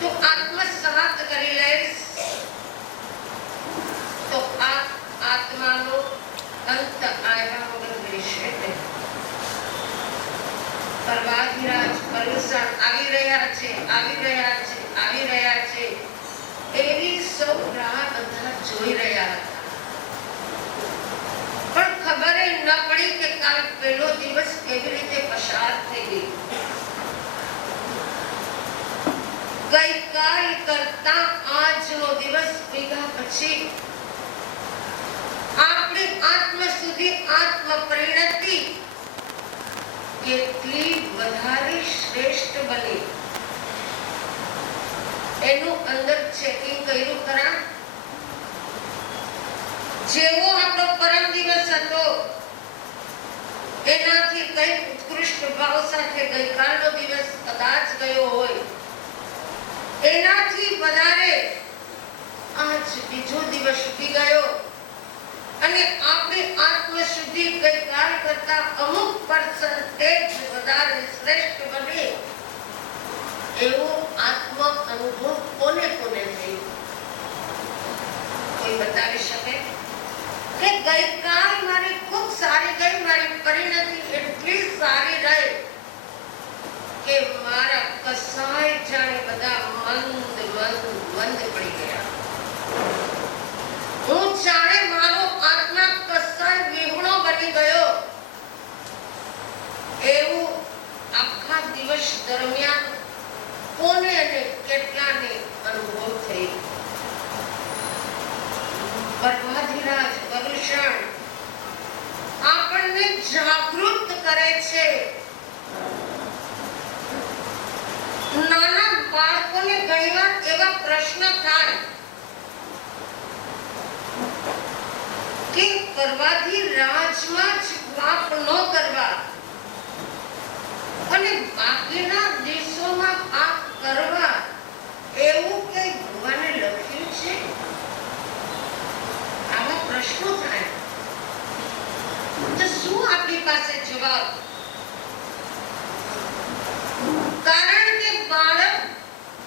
તો આત્મસાત કરી લઈશ આવી રહ્યા છે એવી સૌ રાહ બધા જોઈ રહ્યા હતા. પણ ખબર ન પડી કે કાલ પહેલો દિવસ કેવી રીતે પસાર થઈ ગયો. ગઈકાલ કરતા આજનો દિવસ વીઘા પછી આપણી આત્મ સુધી આત્મ પરિણતિ કેટલી વધારે શ્રેષ્ઠ બની એનું અંદર ચેકિંગ કર્યું ખરા. જેવો આપણો પરમ દિવસ હતો એનાથી કઈ ઉત્કૃષ્ટ ભાવ સાથે ગઈકાલનો દિવસ કદાચ ગયો હોય, એનાથી વધારે આજ બીજો દિવસ ઉઠી ગયો અને આપણી આત્મ શુદ્ધિ ગઈકાલ કરતા અમુક પર્સન્ટેજ વધારે શ્રેષ્ઠ બને એવો આત્મ અનુભવ કોને કોને થયો? કોઈ બતાવી શકે કે ગઈકાલ મારી ખૂબ સારી ગઈ, મારી પરિણતિ એટલી સારી રહી કે મારા કસાય જાણે બધા મંદ પડી ગયા. હું જાણે મારો આત્મા કસાય વિહુણો બની ગયો એવું આખા દિવસ દરમિયાન કોને અને કેટલાને અનુભવ થઈ. પર્વાધિરાજ પરુષણ આપણને જાગૃત કરે છે. નાના બાળકોને ઘણીવાર એવા પ્રશ્ન થાય કે પર્વાધિરાજમાં જ પાપ ન કરવા અને બાકીના દેશોમાં પાપ કરવા એવું કઈ ભગવાને લખ્યું છે? આવા પ્રશ્નો થાય તો શું આપણી પાસે જવાબ? કારણ કે બાળક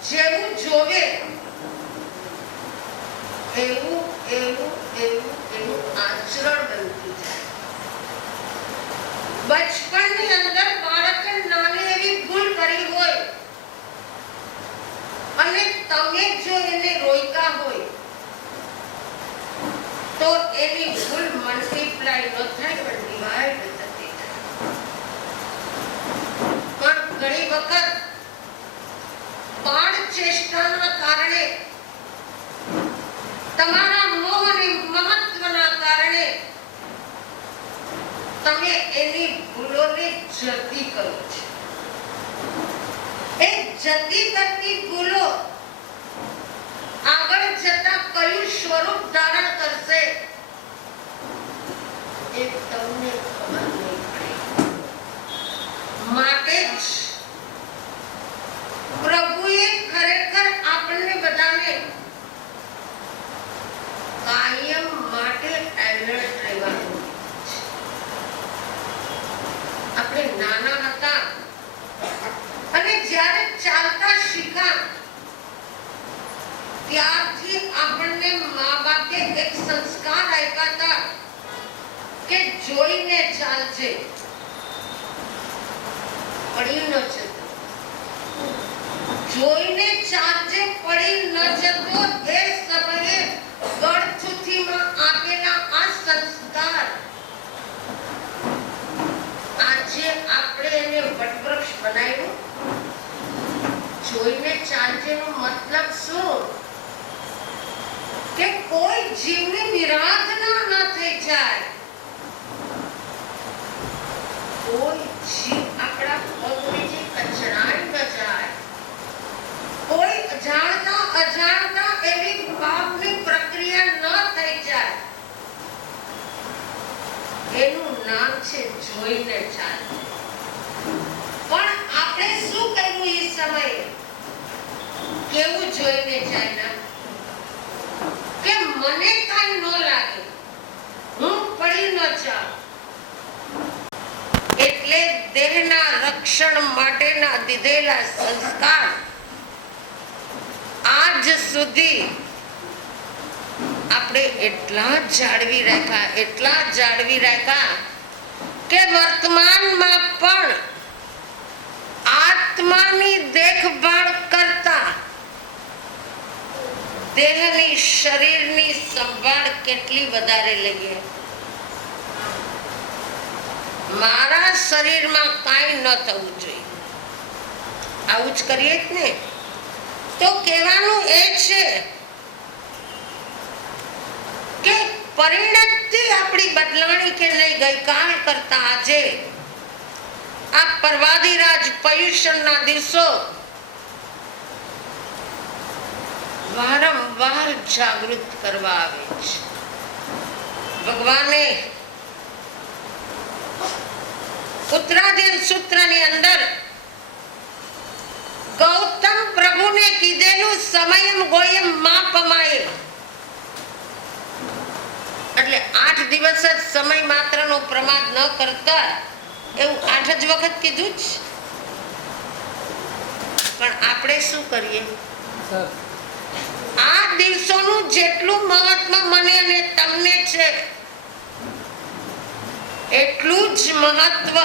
જેવું જોવે એવું આચરણ બનતું જાય. બચપણની અંદર બાળકે નાની એવી ભૂલ કરી હોય અને તમે જો એને રોક્યા હોય તો એની ભૂલ મલ્ટીપ્લાય ન થાય પણ ડિવાઇડ થતી જાય. પણ ઘણી વખત બાળ ચેષ્ટાના કારણે, તમારા મોહ અને મહત્વના કારણે તમે એની ભૂલોને જતી કરો છો. એ જતી કરતી ભૂલો આગળ જતા કયું સ્વરૂપ ધારણ કરશે એ તમને ખબર નહીં પડે. માટે જ પ્રભુએ ખરેખર આપણને બધાને કાયમ માટે એલર્ટ રહેવાનું. આપણે નાના હતા અને જ્યારે ચાલતા શીખ્યા ત્યારથી આપણને મા બાપે એક સંસ્કાર આપ્યા હતા કે જોઈને ચાલજે, પડી ન જતો. જોઈને ચાલજે, પડી ન જતો. એ સમયે ગળથુથીમાં આપેલા આ સંસ્કાર આજે આપણે એને વટવૃક્ષ બનાવ્યું. જોઈને ચાલજેનો મતલબ શું? કે કોઈ જીવની નિરાધના ન થઈ જાય, કોઈ જીવ આપણા પગ નીચે કચડાઈ ન જાય, કોઈ અજાણતા એવી પાપની પ્રક્રિયા ન થઈ જાય. એનું નામ છે જોઈને ચાલવું. પણ આપણે શું કર્યું એ સમયે? કેવું જોઈને ચાલ્યા કે મને કાંઈ ન લાગે, હું પડી ન જાઉં. એટલે દેહના રક્ષણ માટેના દીધેલા સંસ્કાર આજ સુધી આપણે એટલા જાળવી રાખ્યા કે વર્તમાનમાં પણ આત્માની દેખભાળ શરીરની સંભાળ કેટલી વધારે લઈએ. મારા શરીરમાં કાંઈ ન થવું જોઈએ, આવું જ કરીએ જ ને. તો કહેવાનું એ છે કે પરિણતિ આપણી બદલાણી કે નહીં. ગઈકાલ કરતા આજે આ પર્વાધિરાજ પર્યુષણના દિવસો વારંવાર જાગૃત કરવા આવે છે. ભગવાને ઉત્તરાધ્યન સૂત્રની અંદર ગૌતમ પ્રભુને કીધેલું સમયમ ગોયમ માપમાય, એટલે 8 દિવસ જ સમય માત્રનો પ્રમાદ ન કરતા એવું 8 જ વખત કીધું જ. પણ આપણે શું કરીએ? આ દિવસોનું જેટલું મહત્વ મને અને તમને છે એટલું જ મહત્વ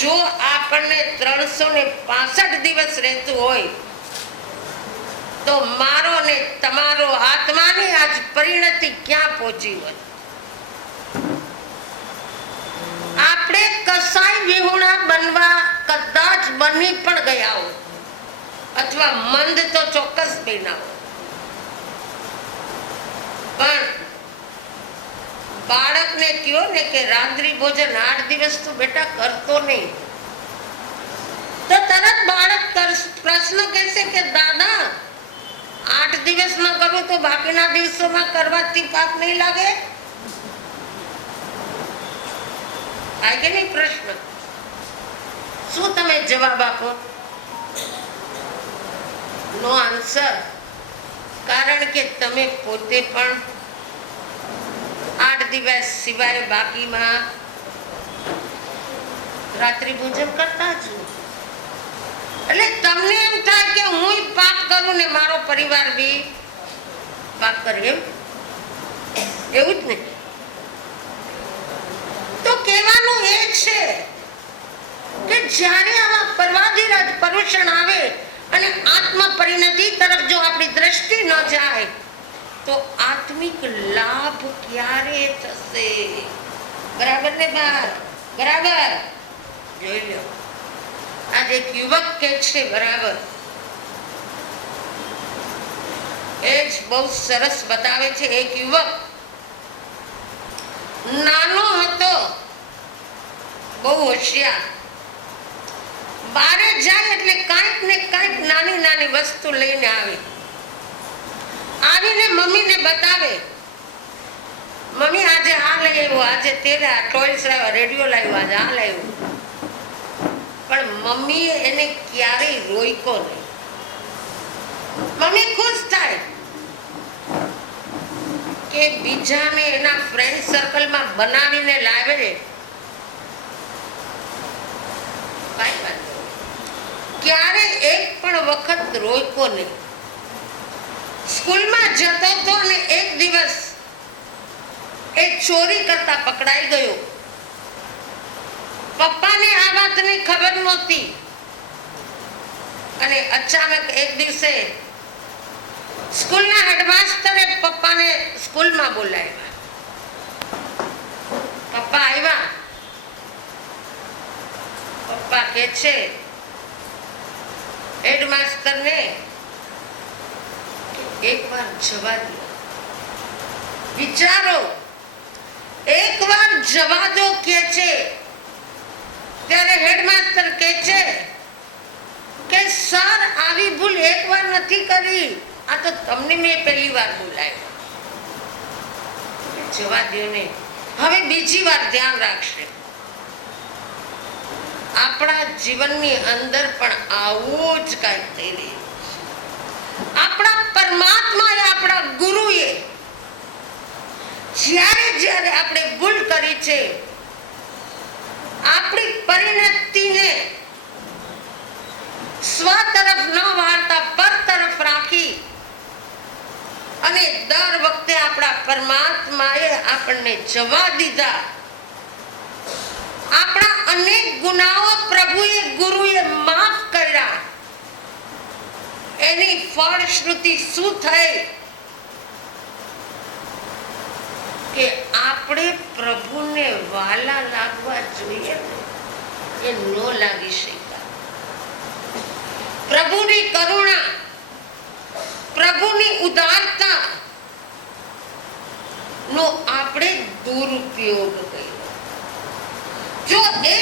જો આપણને 365 દિવસ રહેતું હોય તો મારો ને તમારો આત્માની આજ પરિણતિ ક્યાં પહોંચી હોય. આપણે કસાય વિહુણા બનવા કદાચ બની પણ ગયા હોય, અથવા મંદ તો ચોક્કસ બન્યા હોય, પણ બાળકને કયો ને કે રાત્રિ ભોજન 8 દિવસ તો બેટા કરતો નહીં, તો તરત બાળક પ્રશ્ન કહેશે કે દાદા 8 દિવસ ન કરું તો બાકીના દિવસોમાં કરવાથી પાપ નહીં લાગે? આ કે નહીં પ્રશ્ન? શું તમે જવાબ આપો? નો આન્સર. કારણ કે તમે પોતે પણ 8 દિવસ સિવાય બાકીમાં રાત્રિ ભોજન કરતા જ. એટલે તમને એમ થાય કે હું પાપ કરું ને મારો પરિવાર બી પાપ કરે, એવું જ ને. તો કહેવાનું એ છે કે જ્યારે આવા પર્વાધિરાજ પર્યુષણ આવે અને આત્મ પરિણતિ તરફ જો આપણી દ્રષ્ટિ ન જાય તો આત્મિક લાભ ક્યારે થશે? બરાબર ને બાર? બરાબર. જોઈ લો, આજે એક યુવક કે છે, બરાબર, એ જ બહુ સરસ બતાવે છે. એક યુવક નાનો હતો, બહુ હોશિયાર, બારે જાય એટલે કાંઈક ને કાંઈક નાની નાની વસ્તુ લઈને આવે, આવીને મમ્મીને બતાવે, મમ્મી આજે આ લઈ આવ્યો, આજે તેરે આ ટોયસ લાવ્યા, રેડિયો લાવ્યો, આજે આ લાવ્યો. પણ મમ્મીએ એને ક્યારેય રોક્યો નહીં. મમ્મી ખુશ થાય કે બીજાને એના ફ્રેન્ડ સર્કલમાં બનાવીને લાવે ને, કાંઈ વાત ક્યારે એક પણ વખત રોક્યો નહીં. સ્કૂલમાં જતો હતો અને એક દિવસ એ ચોરી કરતા પકડાઈ ગયો. પપ્પાને આ વાતની ખબર નહોતી અને અચાનક એક દિવસે સ્કૂલના હેડમાસ્ટરે પપ્પાને સ્કૂલમાં બોલાવ્યા. પપ્પા આવ્યા. પપ્પા કહે છે હેડમાસ્ટરને એકવાર જવા દો. વિચારો, એકવાર જવા દો કે છે. ત્યારે હેડમાસ્ટર કહે છે કે સર આવી ભૂલ એકવાર નથી કરી, આ તો તમને મેં પહેલી વાર બોલાવ્યા. જવા દો ને, હવે બીજી વાર ધ્યાન રાખશે. આપણા જીવનની અંદર પણ આવું જ કાંઈક થઈ રહ્યું છે. આપણા પરમાત્માએ, આપણા ગુરુએ જ્યારે જ્યારે આપણે ભૂલ કરી છે, આપણી પરિણતિને સ્વ તરફ ન વાળતા પર તરફ રાખી અને દર વખતે આપણા પરમાત્માએ આપણને જવા દીધા. આપણા અનેક ગુનાઓ પ્રભુએ, ગુરુએ માફ કર્યા. એ એની ફળશ્રુતિ શું થઈ કે આપણે પ્રભુને વાલા લાગવા જોઈએ એ ન લાગી શક્યા. પ્રભુની કરુણા, પ્રભુની ઉદારતા નો આપણે દુરુપયોગ કર્યો. જો એ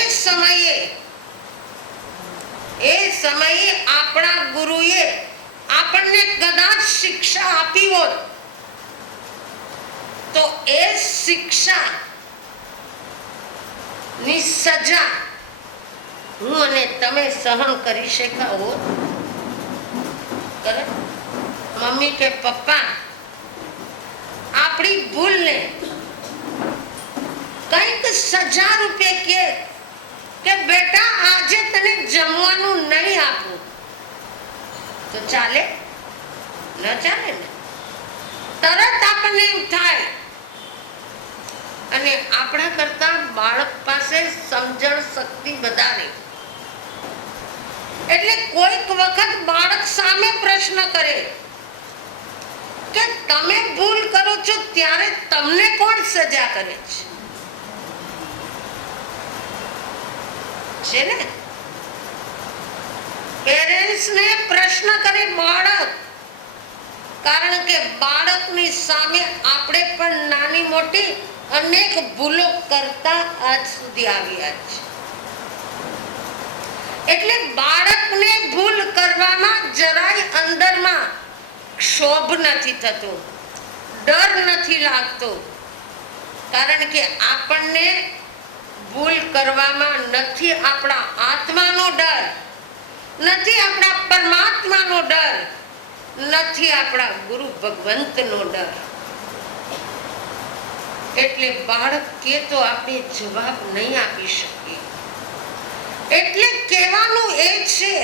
સમયે આપણા ગુરુએ આપણને કદાચ શિક્ષા આપી હોત તો એ શિક્ષા ની સજા હું અને તમે સહન કરી શક્યા હોત? મમ્મી કે પપ્પા આપણી ભૂલને કંઈક સજા રૂપે કે બેટા આજે તને જમવાનું નહીં આપું, તો ચાલે? ન ચાલે ને. તરત આપણને એમ થાય. અને આપણા કરતા બાળક પાસે સમજણ શક્તિ વધારે, એટલે કોઈક વખત બાળક સામે પ્રશ્ન કરે કે તમે ભૂલ કરો છો ત્યારે તમને કોણ સજા કરે છે ને? પેરેન્ટ્સ ને પ્રશ્ન કરે બાળક, કારણ કે બાળકની સામે આપણે પણ નાની મોટી અનેક ભૂલો કરતા આજ સુધી આવ્યા છે. એટલે બાળકને ભૂલ કરવામાં જરાય અંદરમાં ક્ષોભ નથી થતો, ડર નથી લાગતો, કારણ કે આપણને ભૂલ કરવામાં નથી આપણા આત્માનો ડર, નથી આપણા પરમાત્માનો ડર, નથી આપણા ગુરુ ભગવંતનો ડર. એટલે બાળક કે તો આપણે જવાબ નહીં આપી શકીએ. એટલે કહેવાનું એ છે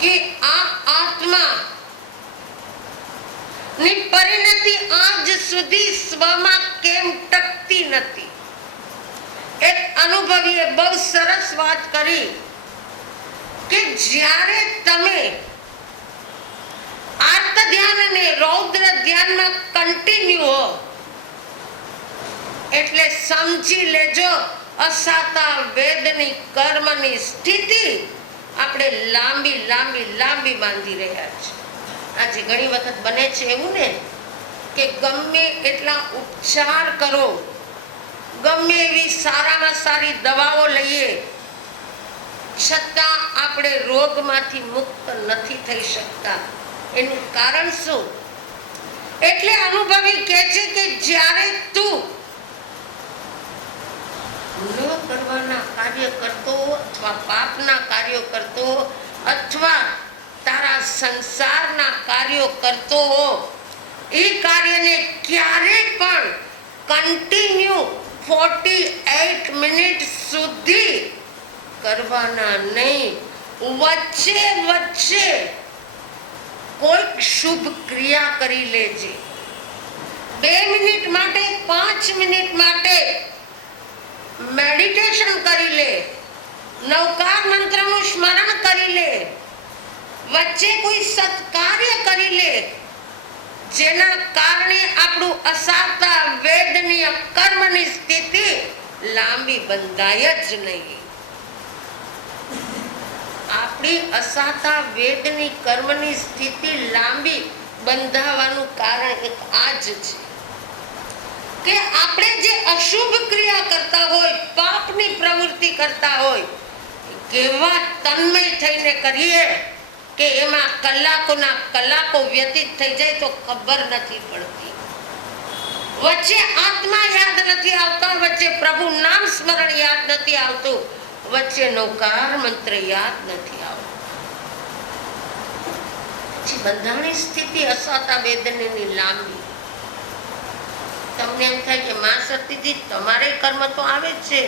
કે આ આત્મા ની પરિણતિ આજ સુધી સ્વમાં કેમ ટકતી નથી? એક અનુભવીએ બહુ સરસ વાત કરી કે જ્યારે તમે આર્ત ધ્યાન અને રૌદ્ર ધ્યાનમાં કન્ટિન્યુ હો એટલે સમજી લેજો અસાતા વેદની કર્મની સ્થિતિ આપણે લાંબી લાંબી લાંબી બાંધી રહ્યા છીએ. આજે ઘણી વખત બને છે એવું ને કે ગમે એટલા ઉપચાર કરો, ગમે એવી સારામાં સારી દવાઓ લઈએ, છતાં આપણે રોગમાંથી મુક્ત નથી થઈ શકતા. એનું કારણ શું? એટલે અનુભવી કહે છે કે જ્યારે તું ન કરવાના કાર્ય કરતો અથવા પાપના કાર્યો કરતો અથવા તારા સંસારના કાર્યો કરતો હો, એ કાર્યને ક્યારે પણ કન્ટિન્યુ 48 મિનિટ સુધી કરવાના નહીં. વચ્ચે વચ્ચે કોઈક શુભ ક્રિયા કરી લેજે. 2 મિનિટ માટે, 5 મિનિટ માટે મેડિટેશન કરી લે, નવકાર મંત્રનું સ્મરણ કરી લે, વચ્ચે કોઈ સત્કાર્ય કરી લે, જેના કારણે આપણું અસાતા વેદનીય કર્મની સ્થિતિ લાંબી બંધાય જ નહીં. આપણી અસાતા વેદની કર્મની સ્થિતિ લાંબી બંધાવાનું કારણ એક આ જ છે કે આપણે જે અશુભ ક્રિયા કરતા હોય, પાપની પ્રવૃત્તિ કરતા હોય, કેવા તન્મય થઈને કરીએ કે એમાં કલાકોના કલાકો વ્યતીત થઈ જાય તો ખબર નથી પડતી. વચ્ચે આત્મા યાદ નથી આવતા, વચ્ચે પ્રભુ નામ સ્મરણ યાદ નથી આવતું, વચ્ચે નૌકાર મંત્ર યાદ નથી આવતો. પછી બંધાણી સ્થિતિ અસાતા વેદનાની લાંબી. તમને એમ થાય કે માં સતીજી તમારે કર્મ તો આવે જ છે,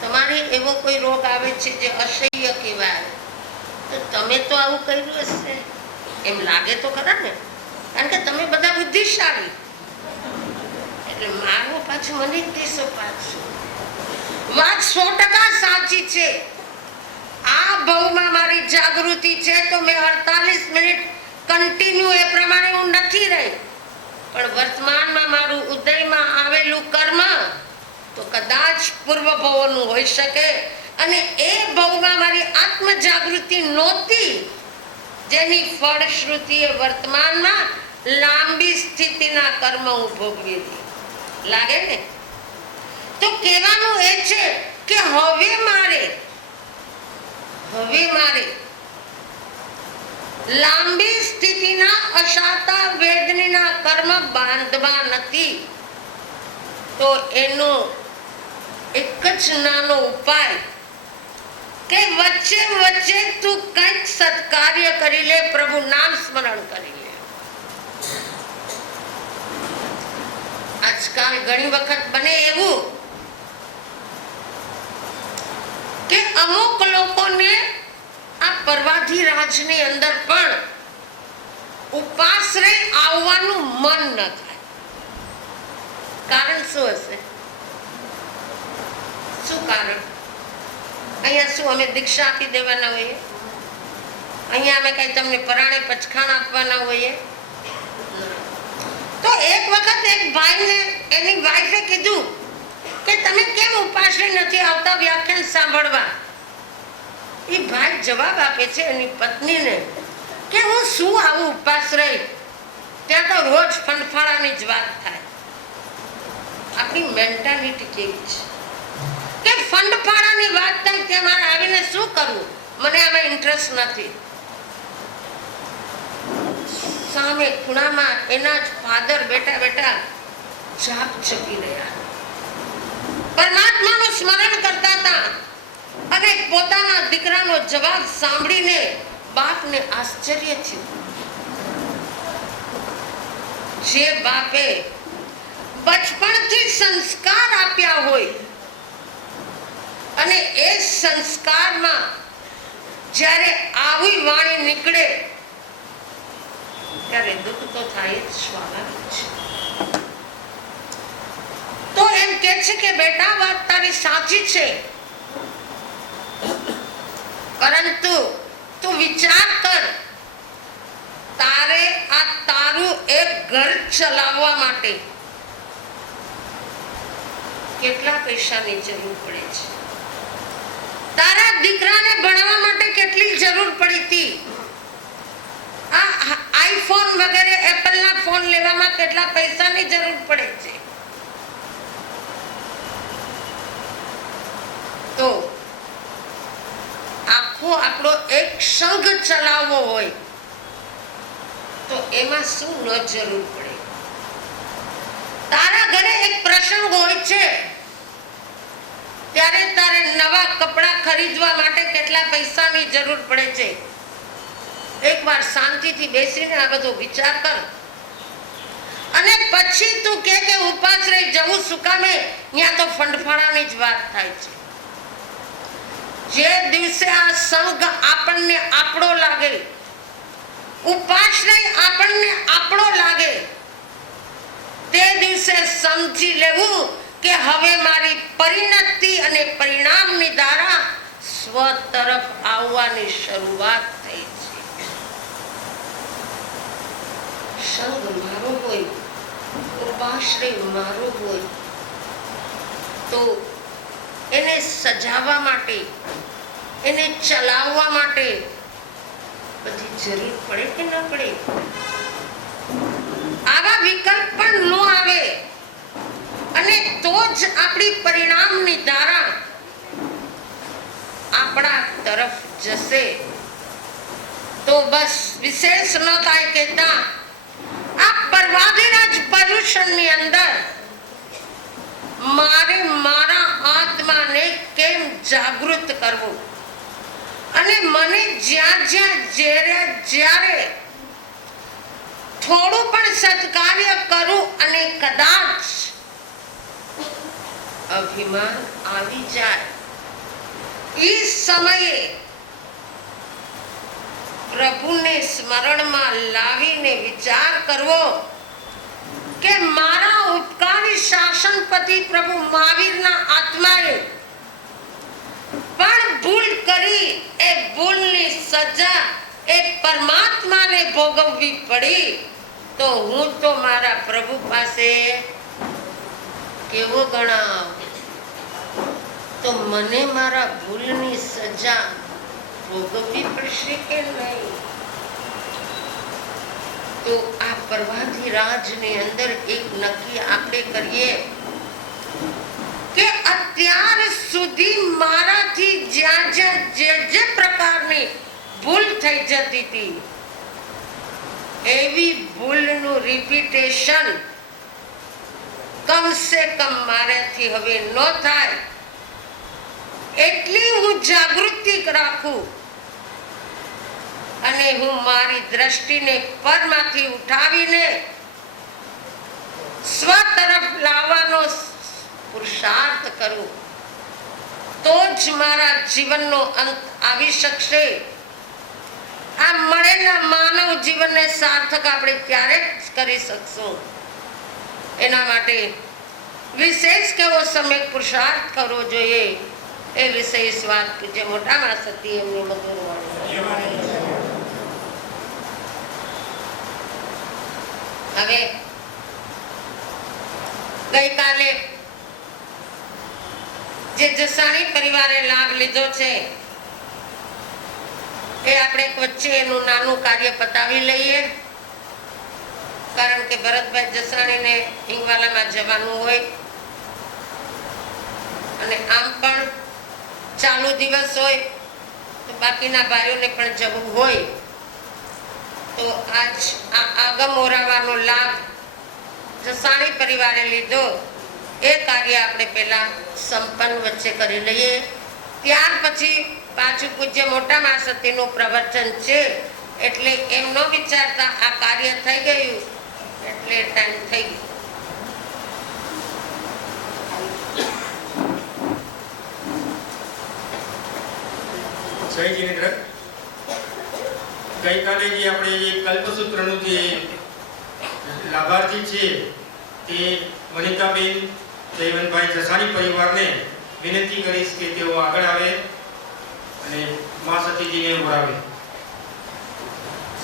તમારે એવો કોઈ રોગ આવે છે જે અસહ્ય કહેવાય, તો તમે તો આવું કર્યું હશે એમ લાગે તો ખરા ને, કારણ કે તમે બધા બુદ્ધિશાળી. એટલે મારો પાછું મને ટીસો પાછું વાત 100% સાચી છે. આ ભાવમાં મારી જાગૃતિ છે તો મેં 48 મિનિટ કન્ટિન્યુ એ પ્રમાણે હું નથી રહી, પણ વર્તમાનમાં મારું ઉદયમાં આવેલું કર્મ તો કદાચ પૂર્વ ભવોનું હોઈ શકે, અને એ ભવમાં મારી આત્મ જાગૃતિ નહોતી, જેની ફળશ્રુતિએ વર્તમાનમાં લાંબી સ્થિતિના કર્મ હું ભોગવી હતી. લાગે ને? તો કહેવાનું એ છે કે હવે મારે લાંબી સ્થિતિના અશાતા વેદનીના કર્મ બાંધવા નથી. તો એનો એક જ નાનો ઉપાય કે વચ્ચે વચ્ચે તું કંઈક સત્કાર્ય કરી લે, પ્રભુ નામ સ્મરણ કરી લે. આજકાલ ઘણી વખત બને એવું કે અમુક લોકોને આ પરવાધીરાજની અંદર પણ ઉપાશ્રય આવવાનું મન ન થાય. કારણ શું હશે? શું કારણ? અહીંયા શું અમે દીક્ષા આપી દેવાના હોઈએ? અહીંયા અમે કઈ તમને પરાણે પચખાણ આપવાના હોઈએ? તો એક વખત એક ભાઈને એની વાઈફે કીધું કે તમે કેમ ઉપાશ્રય નથી આવતા વ્યાખ્યાન સાંભળવા? એ ભાઈ જવાબ આપે છે એની પત્નીને કે હું શું આવું ઉપાશ્રય, ત્યાં તો રોજ ફંડફાળાની જ વાત થાય. આપણી મેન્ટાલિટી કેવી છે કે ફંડફાળાની વાત થાય ત્યાં મારે આવીને શું કરવું, મને આમાં ઇન્ટરેસ્ટ નથી. સામે ખૂણામાં એના જ ફાધર બેઠા બેઠા જાપ જપી રહ્યા, પરમાત્માનું સ્મરણ કરતા હતા, અને પોતાના દીકરાનો જવાબ સાંભળીને બાપને આશ્ચર્ય થયું. જે બાપે બચપણથી સંસ્કાર આપ્યા હોય અને એ સંસ્કારમાં જ્યારે આવી વાણી નીકળે ત્યારે દુઃખ તો થાય જ, સ્વાભાવિક છે. તો એમ કે છે કે બેટા વાત તારી સાચી છે, પરંતુ તું વિચાર કર, તારે આ તારું એક ઘર ચલાવવા માટે કેટલા પૈસાની જરૂર પડે છે? તારા દીકરાને ભણાવવા માટે કેટલી જરૂર પડી હતી? આ આઈફોન વગેરે એપલના ફોન લેવામાં કેટલા પૈસાની જરૂર પડે છે? તો આખો આપણો એક સંઘ ચલાવવો હોય તો એમાં શું ન જરૂર પડે? તારા ઘરે એક પ્રસંગ હોય છે ત્યારે તારે નવા કપડાં ખરીદવા માટે કેટલા પૈસાની જરૂર પડે છે? એકવાર શાંતિથી બેસીને આ બધો વિચાર કર, અને પછી તું કે ઉપાશ્રય જવું શું કામે? ત્યાં તો ફંડફાળાની જ વાત થાય છે. જે દિવસે આ સંઘ આપણને આપણો લાગે, ઉપાશ્રય આપણને આપણો લાગે, તે દિવસે સમજી લેવું કે હવે મારી પરિણતિ અને પરિણામની ધારા સ્વ તરફ આવવાની શરૂઆત થઈ છે. સંઘ મારો હોય, ઉપાશ્રય મારો હોય, તો એને સજાવવા માટે, એને ચલાવવા માટે બધી જરૂર પડે કે ન પડે? આવા વિકલ્પ પણ ન આવે, અને તો જ આપણી પરિણામની ધારા આપણા તરફ જશે. તો બસ વિશેષ ન થાય કહેતા આ પરવાદિરાજ પર્યુષણની અંદર મારે મારા આત્માને કેમ જાગૃત કરવું, અને મને જ્યાં જ્યારે થોડું પણ સત્કાર્ય કરું અને કદાચ અભિમાન આવી જાય, એ સમયે પ્રભુને સ્મરણમાં લાવીને વિચાર કરવો કે મારા ઉપકારી શાસનપતિ પ્રભુ મહાવીરના આત્માએ પણ ભૂલ કરી, એ ભૂલની સજા ભોગવવી પડી તો હું તો મારા પ્રભુ પાસે કેવો ગણાવ, તો મને મારા ભૂલની સજા ભોગવવી પડશે કે નહીં? તો આ પ્રવાધિરાજની અંદર એક નક્કી આપણે કરીએ કે અત્યાર સુધી મારાથી જ્યાં જ્યાં જે પ્રકારની ભૂલ થઈ જતી હતી એવી ભૂલનું રિપીટેશન કમસે કમ મારાથી હવે ન થાય એટલી હું જાગૃતિ રાખું અને હું મારી દ્રષ્ટિને પરમાંથી ઉઠાવીને સ્વ તરફ લાવવાનો પુરુષાર્થ કરું, તો જ મારા જીવનનો અંત આવી શકશે. આ મળેલા માનવ જીવનને સાર્થક આપણે ત્યારે જ કરી શકશું. એના માટે વિશેષ કેવો સમય પુરુષાર્થ કરવો જોઈએ એ વિશેષ વાત જે મોટામાં સતી એમની મધુર વાણી. હવે ગઈકાલે જે જસાણી પરિવારે લાભ લીધો છે એ આપણે વચ્ચે એનું નાનું કાર્ય પતાવી લઈએ, કારણ કે ભરતભાઈ જસાણીને હિંગવાલામાં જવાનું હોય અને આમ પણ ચાલુ દિવસ હોય તો બાકીના ભાઈઓને પણ જવું હોય. તો આજ આ આગમ ઓરાવાનો લાભ જસાણી પરિવારે લીધો એ કાર્ય આપણે પહેલા સંપન્ન વચ્ચે કરી લઈએ. ત્યાર પછી પાછું પૂજ્ય મોટા મહાસતીનું પ્રવચન છે એટલે એમ ન વિચારતા આ કાર્ય થઈ ગયું એટલે ટાઈમ થઈ ગયો. જય જીનેન્દ્ર, ગઈકાલે જે આપણે જે કલ્પસૂત્રનું જે લાભાર્થી છે તે વનિતાબેન જયવંતભાઈ જસાણી પરિવારને વિનંતી કરીશ કે તેઓ આગળ આવે અને મા સતીજીને વરાવે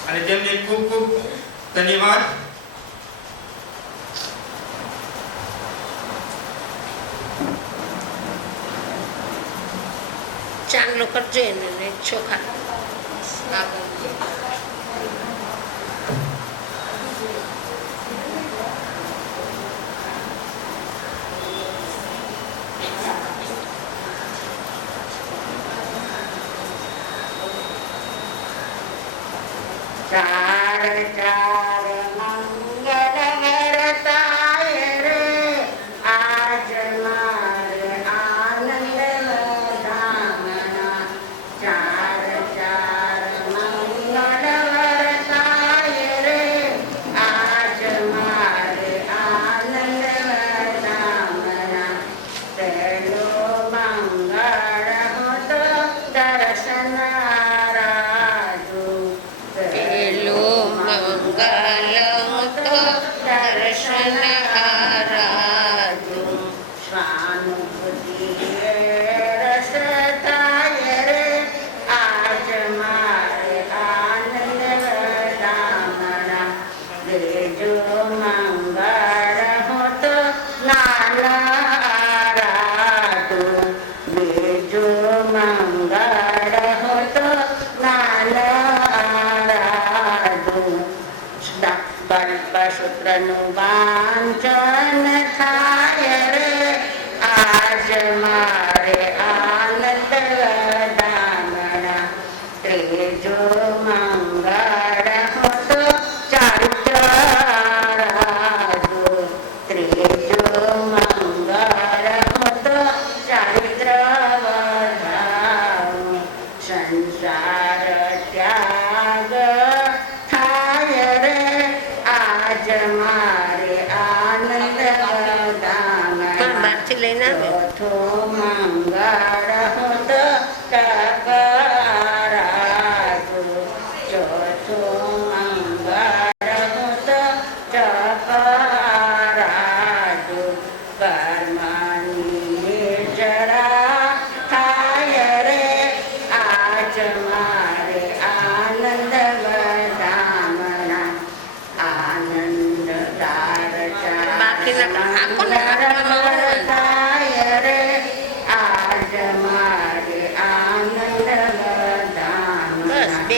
અને તેમને ખૂબ ખૂબ ધન્યવાદ. ચાંદલો કરજો એને ચોખા ચાર ચાર મંગલ વરતાય રે આજ મારે આનંદ ધામના. ચાર ચાર મંગલ વરતાય રે આજ મારે આનંદ ધામના. પહેલો મંગળ હતો દર્શન મંગલ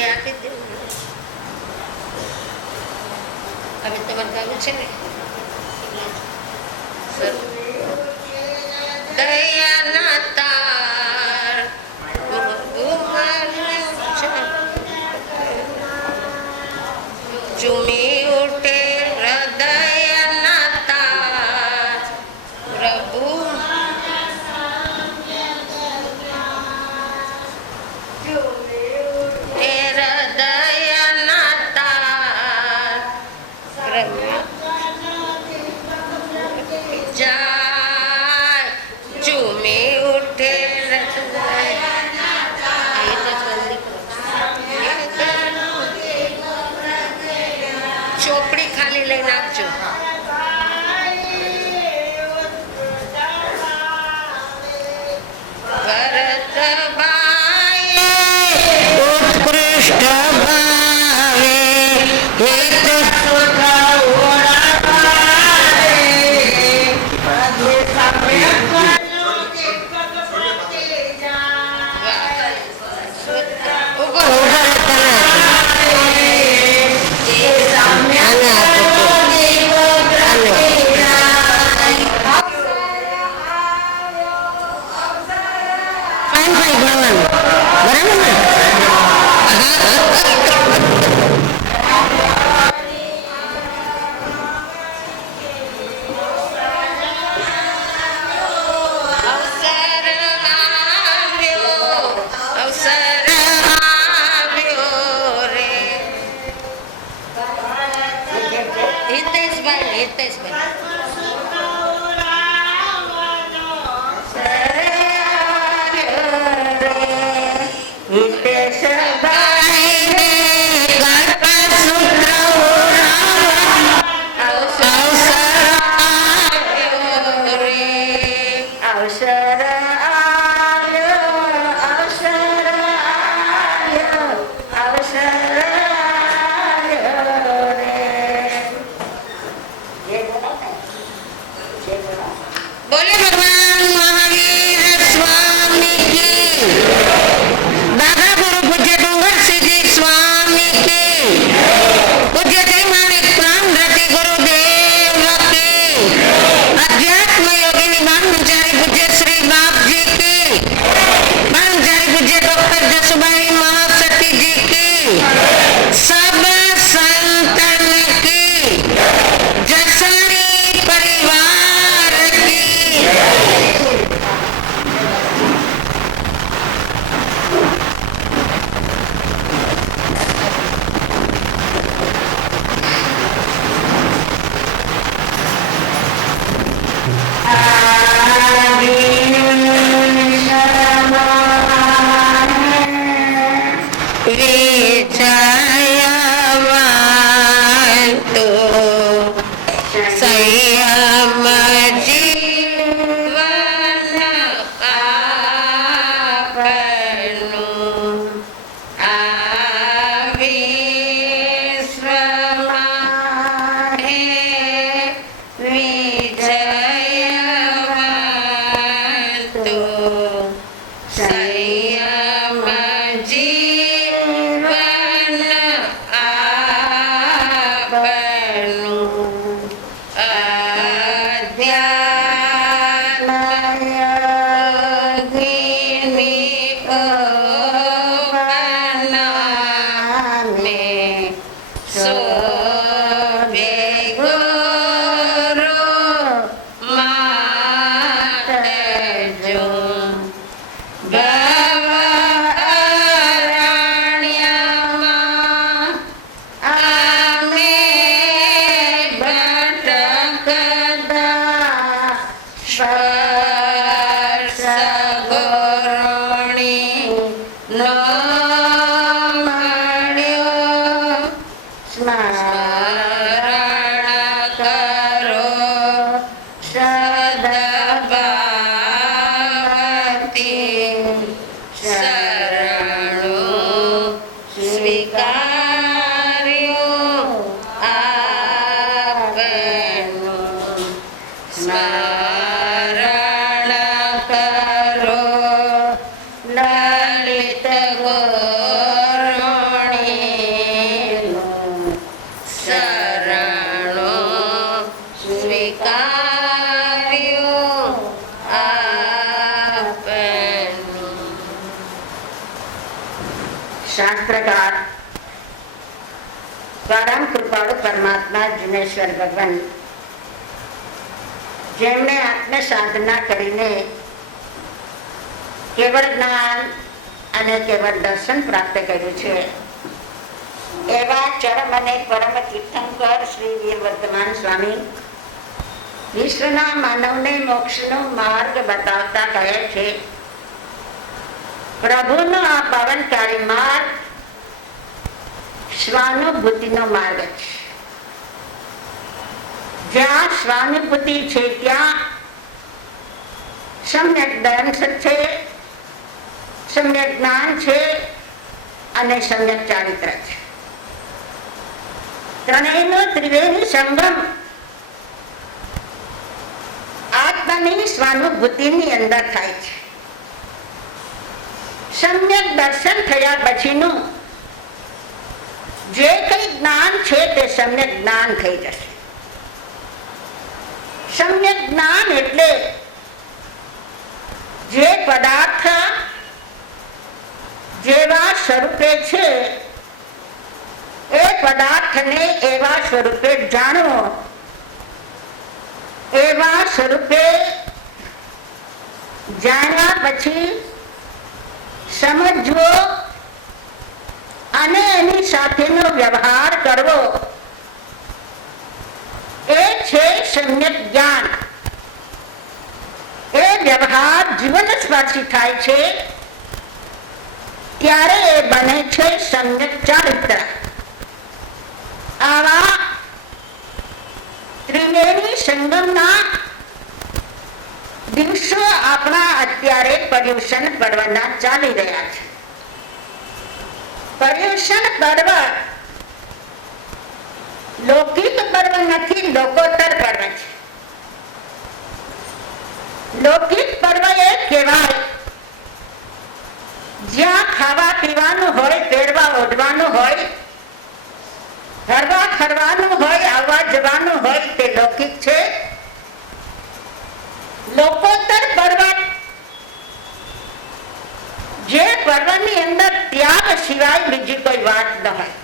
આપી જ દેવું. હવે તમારે ગાવું છે ને દયાના તાર ચૂમી ઉઠે હૃદયના તાર પ્રભુ હૃદયના તાર પ્રભુ જાય ચૂમી ઉઠે ચોપડી ખાલી લઈને આપજો. ભરતભાઈ ઉત્કૃષ્ટ ભાવે શાસ્ત્રકાર પરમ કૃપાળુ પરમાત્મા જીનેશ્વર ભગવાન, જેમણે આત્મ સાધના કરીને કેવળ જ્ઞાન અને કેવળ દર્શન પ્રાપ્ત કર્યું છે, એવા ચરમ અને પરમ તીર્થંકર શ્રી વીર વર્તમાન સ્વામી વિશ્વના માનવને મોક્ષનો માર્ગ બતાવતા કહે છે, પ્રભુનો આ પાવનકારી માર્ગ સ્વાનુભૂતિનો માર્ગ છે. જ્યાં સ્વાનુભૂતિ છે ત્યાં સમ્યક દંશ છે, સમ્યક જ્ઞાન છે અને સમ્યક ચારિત્ર છે. ત્રણેયનો ત્રિવેણી સંગમ આત્માની સ્વાનુભૂતિની અંદર થાય છે. સમ્યક દર્શન થયા પછીનું જે કઈ જ્ઞાન છે તે સમ્યક જ્ઞાન થઈ જશે. સમ્યક જ્ઞાન એટલે જે પદાર્થ જેવા સ્વરૂપે છે એ પદાર્થને એવા સ્વરૂપે જાણવો, એવા સ્વરૂપે જાણ્યા પછી સમજવો અને એની સાથેનો વ્યવહાર કરવો, એ છે સમ્યક જ્ઞાન. એ વ્યવહાર જીવન સ્પર્શી થાય છે ત્યારે એ બને છે સમ્યક ચારિત્ર. આવા ત્રિવેણી સંગમના દિવસો આપણા અત્યારે પર્યુષણ પર્વના ચાલી રહ્યા છે. પર્યુષણ પર્વ લૌકિક પર્વ નથી, લોકોત્તર પર્વ છે. લૌકિક પર્વ એ કહેવાય જ્યાં ખાવા પીવાનું હોય, પહેરવા ઓઢવાનું હોય, ફરવા ફરવાનું હોય, આવવા જવાનું હોય, તે લૌકિક છે. લોકોત્તર પર્વ જે પર્વની અંદર ત્યાગ સિવાય બીજી કોઈ વાત ન હોય,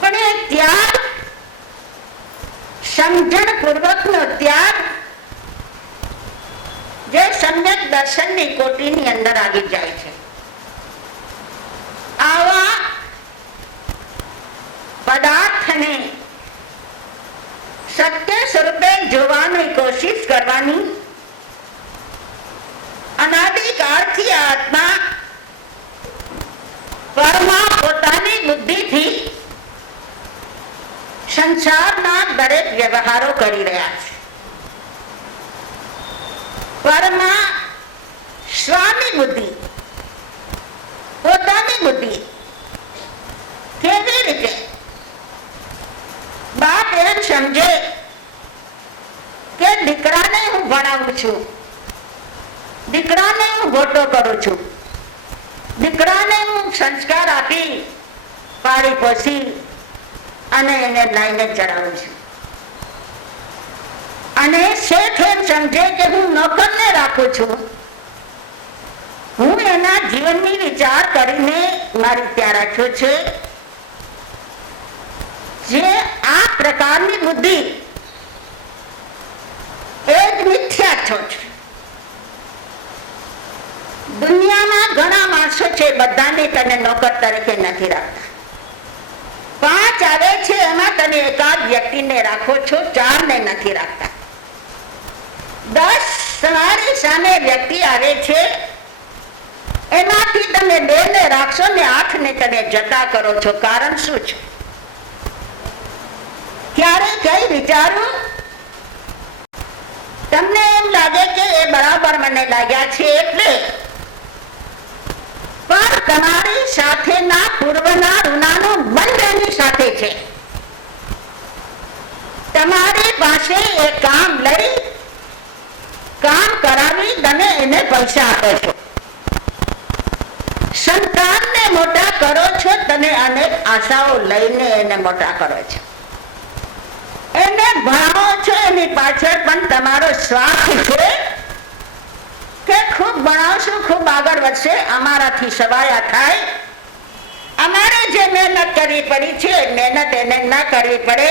પણ એ ત્યાગ સમજણ પૂર્વકનો ત્યાગ જે સમ્યક દર્શનની કોટીની અંદર આવી જાય છે. આવા પદાર્થને સત્ય સ્વરૂપે જોવાની કોશિશ કરવાની. અનાદિકાળથી આત્મા પરમા પોતાની બુદ્ધિથી સંસારના દરેક વ્યવહારો કરી રહ્યા છે. પરમા સ્વામી બુદ્ધિ, પોતાની બુદ્ધિ કેવી રીતે? બાપ એમ સમજે કે દીકરાને હું ભણાવું છું, દીકરાને હું ગોટો કરું છું, દીકરાને હું સંસ્કાર આપી પાળી પોસી અને એને લાઈને ચડાવું છું. અને શેઠ એમ સમજે કે હું નોકરને રાખું છું, હું એના જીવનની વિચાર કરીને મારી ત્યાં રાખ્યો છે. જે આ પ્રકારની બુદ્ધિ એ જ મિથ્યાત્વ છે. દુનિયામાં ઘણા માણસો છે, બધાને તને નોકર તરીકે નથી રાખતા. 5 આવે છે એમાં તમે એકાદ વ્યક્તિને રાખો છો, 4 ને નથી રાખતા. 10 તમારી સામે વ્યક્તિ આવે છે એમાંથી તમે 2 ને રાખશો ને 8 ને તમે જતા કરો છો. કારણ શું છે? ક્યારે કઈ વિચારું તમને એમ લાગે કે એ બરાબર મને લાગ્યા છે એટલે, પણ તમારી સાથેના પૂર્વના ઋણાનું બંધ એની સાથે છે. તમારી પાસે એ કામ લઈ કામ કરાવી તમે એને પૈસા આપો છો. સંતાનને મોટા કરો છો તમે, અનેક આશાઓ લઈને એને મોટા કરો છો. એને ભણાવો છો, એની પાછળ પણ તમારો સ્વાર્થ છે. કે ખૂબ ભણાવશું, ખૂબ આગળ વધશે, અમારાથી સવાયા થાય, અમારે જે મહેનત કરવી પડી છે મહેનત એને ન કરવી પડે,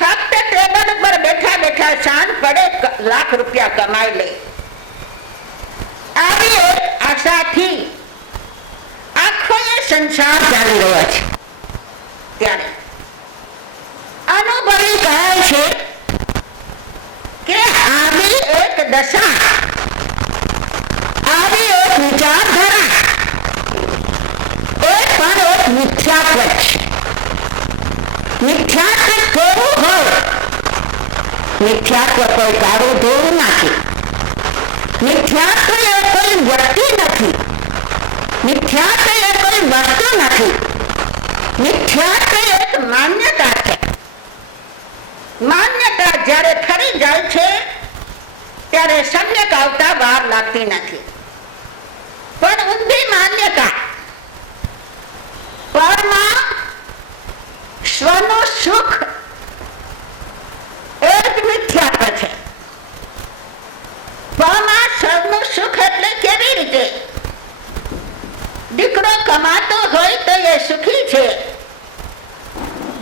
ફક્ત ટેબલ ઉપર બેઠા બેઠા સાંજ પડે લાખ રૂપિયા કમાઈ લે, આવી એક આશાથી આખો એ સંસાર ચાલી રહ્યો છે. ત્યારે અનુભવી કહે છે કે આવી એક દશા, આવી એક વિચારધારા એ પણ એક મિથ્યાત્વ છે. મિથ્યાત્વ કેવું હોય? મિથ્યાત્વ કોઈ કાળું ધોવું નથી, મિથ્યાત્વ એ કોઈ વ્યક્તિ નથી, મિથ્યાત્વ એ કોઈ વસ્તુ નથી, મિથ્યાત્વ એક માન્યતા છે. માન્યતા જ્યારે ખરી જાય છે ત્યારે સમ્યક આવતા વાર લાગતી નથી. પણ ઊંધી માન્યતા પરમાં સ્વનું સુખ એ જ મિથ્યાત્વ છે. પરમાં સ્વનું સુખ એટલે કેવી રીતે? દીકરો કમાતો હોય તો એ સુખી છે,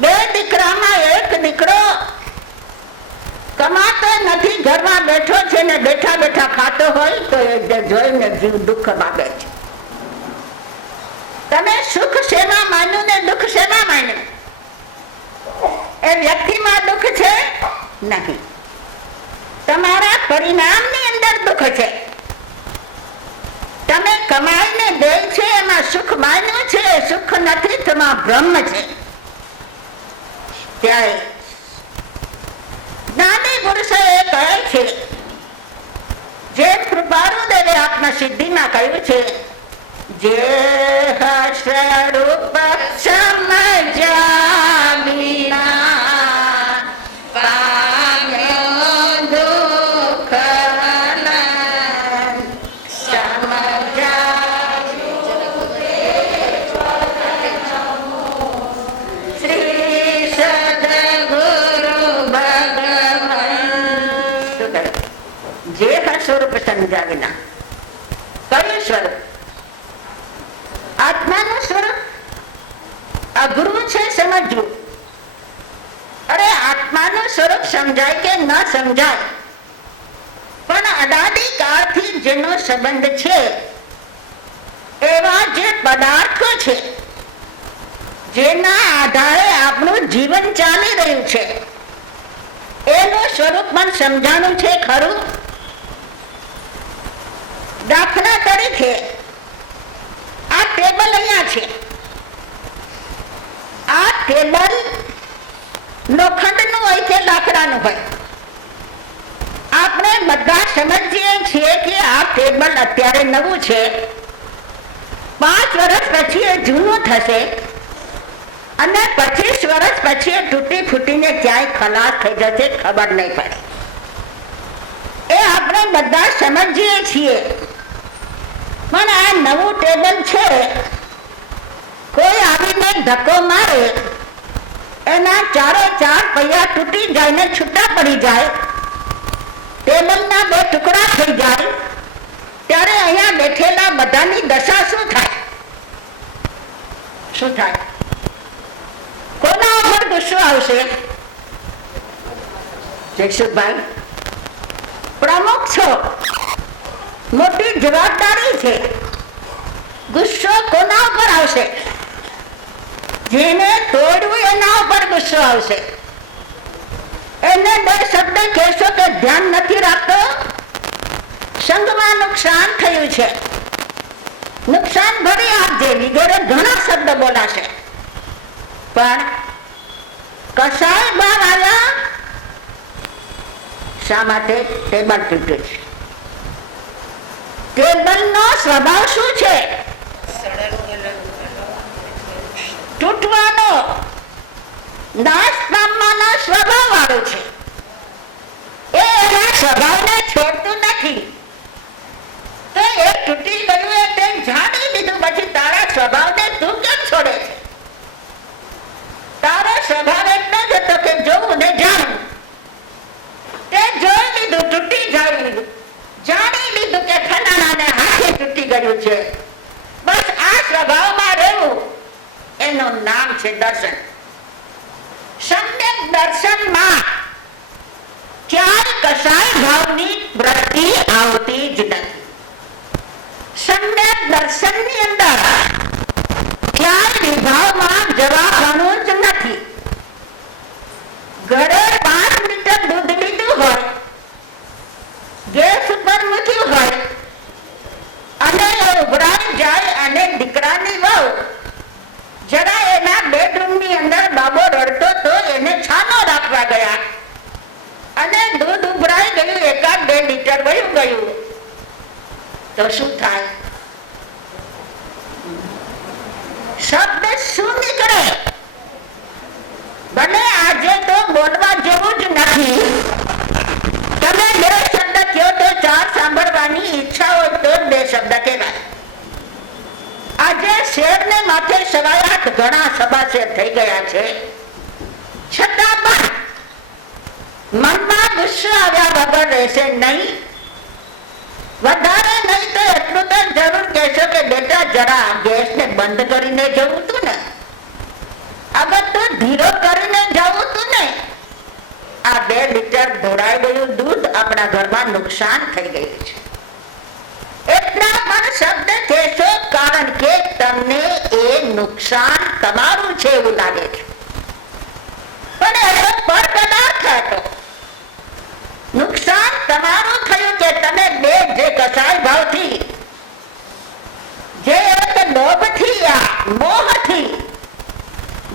બે દીકરામાં એક દીકરો કમાતો નથી, ઘરમાં બેઠો છે ને બેઠા બેઠા ખાતો હોય તો એ જોઈને જીવ દુઃખ પામે છે. તમે સુખ શેમાં માન્યું ને દુઃખ શેમાં માન્યું? એ વ્યક્તિમાં દુઃખ છે નહીં, તમારા પરિણામની અંદર દુઃખ છે. તમે કમાઈને દે છે એમાં સુખ માન્યું છે, એ સુખ નથી, તેમાં બ્રહ્મ છે. ત્યારે જ્ઞાની પુરુષો એ કહે છે, જેમ કૃપાળુદેવે આત્મસિદ્ધિમાં કહ્યું છે, જે સ્વરૂપ સમજ્યા વિના પામ્યો દુઃખ સ્વરૂપ સમજ્યા વિના. કયું સ્વરૂપ? આત્માનું સ્વરૂપ અઘરું છે સમજવું. અરે આત્માનું સ્વરૂપ સમજાય કે ન સમજાય, પણ અનાદિ કાળથી જેનો સંબંધ છે એવા જે પદાર્થો છે જેના આધારે આપણું જીવન ચાલી રહ્યું છે એનું સ્વરૂપ પણ સમજાણું છે ખરું? દાખલા તરીકે આ ટેબલ અહીંયા છે, આ ટેબલ લોખંડનું હોય કે લાકડાનું હોય? આપણે બધા સમજીએ છીએ કે આ ટેબલ અત્યારે નવું છે, 5 વર્ષ પછી એ જૂનું થશે અને 25 વર્ષ પછી એ તૂટી ફૂટીને ક્યાંય ખલાસ થઈ જશે, ખબર નહીં પડે. એ આપણે બધા સમજીએ છીએ. પણ આ નવું ટેબલ છે, કોઈ આવીને ધક્કો મારે, એના 4 પૈયા તૂટી જાય ને છૂટા પડી જાય, ટેબલના 2 ટુકડા થઈ જાય, ત્યારે અહીંયા બેઠેલા બધાની દશા શું થાય? શું થાય? કોના ઉપર ગુસ્સો આવશે? જયસુખભાઈ પ્રમુખ છો, મોટી જવાબદારી છે, ગુસ્સો કોના ઉપર આવશે? જેને તોડવું એના ઉપર ગુસ્સો આવશે. એને 2 શબ્દ કહેશો કે ધ્યાન નથી રાખતો, સંઘમાં નુકસાન થયું છે, નુકસાન ભરી આપજે વગેરે ઘણા શબ્દ બોલાશે. પણ કસાય બાર આવ્યા શા માટે? ટેબલ તૂટ્યું છે. ટેબલનો સ્વભાવ શું છે? તૂટવાનો, નાશ પામવાનો સ્વભાવ વાળો છે. એ એના સ્વભાવને છોડતું નથી. તો એ તૂટી ગયું એ તે જાણી લીધું, પછી તારા સ્વભાવને તું કેમ છોડે છે? તારો સ્વભાવ એટલો જ હતો કે જોવું ને જાણવું. તે જોઈ લીધું, તૂટી જાય લીધું, જાણી નામ છે દર્શન. સમ્યક દર્શનમાં ક્યાંય કશાય ભાવની વૃત્તિ આવતી જ નથી. સમ્યક દર્શનની અંદર ક્યાંય વિભાવમાં જવાવાનું જ નથી. ઘરે 5 લિટર દૂધ લીધું હોય, ગેસ ઉપર મૂક્યું હોય અને એ ઉભરાઈ જાય અને દીકરાની વહુ જરા એના બેડરૂમની અંદર બાબો રડતો તો એને છાનો રાખવા ગયા અને દૂધ ઉભરાઈ ગયું, 1-2 લિટર વહ્યું ગયું, તો શું થાય? શબ્દ શું નીકળે? ભલે આજે તો બોલવા જેવું જ નથી. તમે 2 શબ્દ કહો તો 4 સાંભળવાની ઈચ્છા હોય તો 2 શબ્દ કહેવાય. આજે શેરને માથે 8.25 ઘણા સભાશેર થઈ ગયા છે, છતાં પણ મનમાં ગુસ્સો આવ્યા વગર રહેશે નહીં. વધારે નહીં તો એટલું તો જરૂર કહેશો કે બેટા જરા ગેસને બંધ કરીને જવું તું ને, અગર તો ધીરો કરીને જવું તું ને. આ 2 લિટર ઢોળાઈ ગયું દૂધ આપણા ઘરમાં નુકસાન થઈ ગયું છે. એટલા પણ શબ્દ કહેશો કારણ કે તમને એ નુકસાન તમારું છે એવું લાગે છે. પણ એ તો પર પદાર્થ હતો. નુકસાન તમારું થયું કે તમે 2 જે કસાય ભાવથી, જે એક લોભથી, મોહથી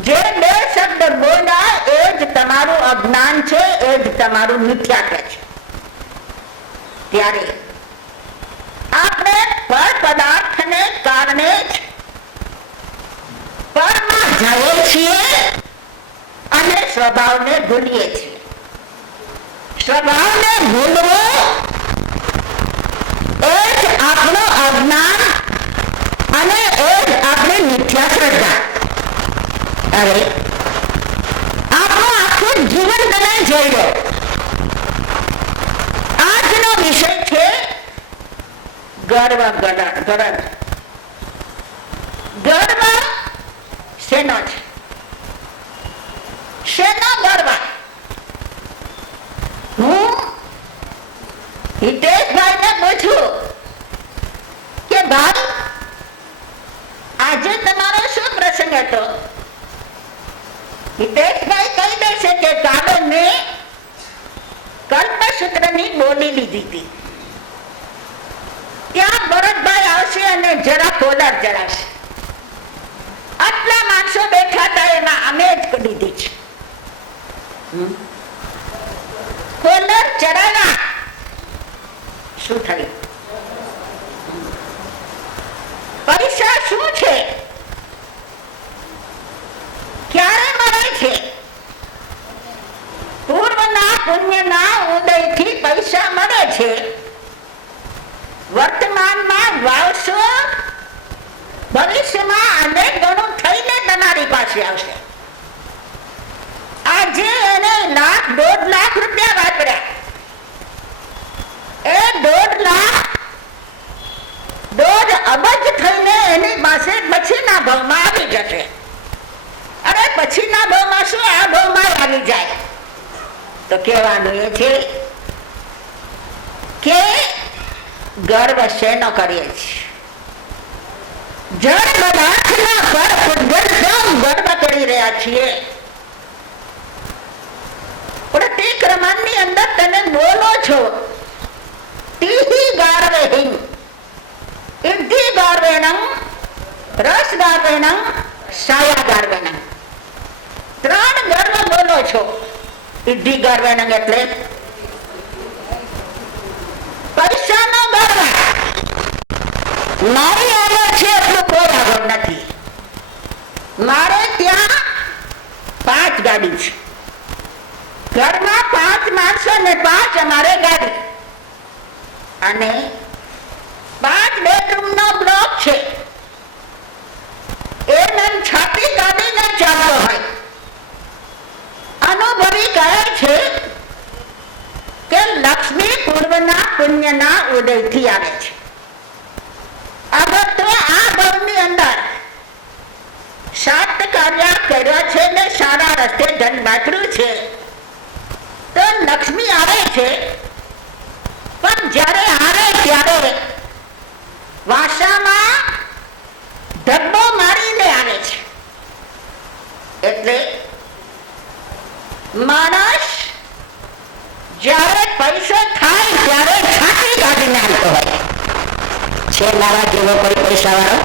જે 2 શબ્દ બોલ્યા એ જ તમારું અજ્ઞાન છે, એ જ તમારું મિથ્યાત્વ છે. ત્યારે આપણે પર પદાર્થને કારણે જ પરમાં જઈએ છીએ અને સ્વભાવને ભૂલીએ છીએ. સ્વભાવને ભૂલવો એ જ આપણું અજ્ઞાન અને એ જ આપણી મિથ્યા શ્રદ્ધા. હવે આપણું આખું જીવન તમે જોઈ લો. આજનો વિષય છે ગર્વ. ગર્વ શેનો છે? શેનો ગર્વ? હું હિતેશભાઈને પૂછું કે ભાઈ આજે તમારો શું પ્રસંગ હતો? હિતેશભાઈ કહી દેશે કે કાલે મેં કલ્પસૂત્રની બોલી લીધી હતી. ત્યાં ભરતભાઈ આવશે અને જરા કોલર ચડાવશે. આટલા માણસો બેઠા હતા એમાં અમે જ લીધી છે. કોલર ચડાવ્યા, શું થયું? પૈસા શું છે? ક્યારે મળે છે? પૂર્વના પુણ્યના ઉદયથી પૈસા મળે છે. વર્તમાનમાં વાવશો, ભવિષ્યમાં અનેક ગણું થઈને તમારી પાસે આવશે. આજે એને 1.5 લાખ રૂપિયા વાપર્યા. એ 1.5 લાખ 1.5 અબજ થઈને એની પાસે પછીના ભાવમાં આવી જશે. અરે પછીના ભાવમાં શું, આ ભાવમાં આવી જાય તો કહેવાનું એ છે કે ગર્વ શેનો કરીએ છીએ? જળ પદાર્થના પર ગર્વ કરી રહ્યા છીએ. પ્રતિક્રમણની અંદર તમે બોલો છો ટીહી ગાર્વેહિં, ઇદ્ધિ ગાર્વેણં, રસ ગાર્વેણં, સાયા ગાર્વેણં. 3 ગર્વ બોલો છો. ઇદ્ધિ ગાર્વેણં એટલે પૈસાનો ગર્વ. મારી આગળ છે એટલું કોઈ આગળ નથી. મારે ત્યાં 5 ગાડી છે. ઘરમાં 5 માણસો ને 5 અમારે ગાડી અને 5 બેડરૂમનો બ્લોક છે. એ મન છાતી ગાડીને ચાલતો હોય. અનુભવી કહે છે કે લક્ષ્મી પૂર્વના પુણ્યના ઉદયથી આવે છે. અગર તો આ ભાવની અંદર 7% કાર્ય કર્યા છે ને સારા રસ્તે ધન વાપર્યું છે તો લક્ષ્મી આવે છે, પણ જ્યારે આવે ત્યારે વાસામાં ધબ્બો મારીને આવે છે. એટલે માણસ જ્યારે પૈસો થાય ત્યારે છાતી કાઢીને આવતો હોય છે. મારા જેવો કોઈ પૈસા વાળો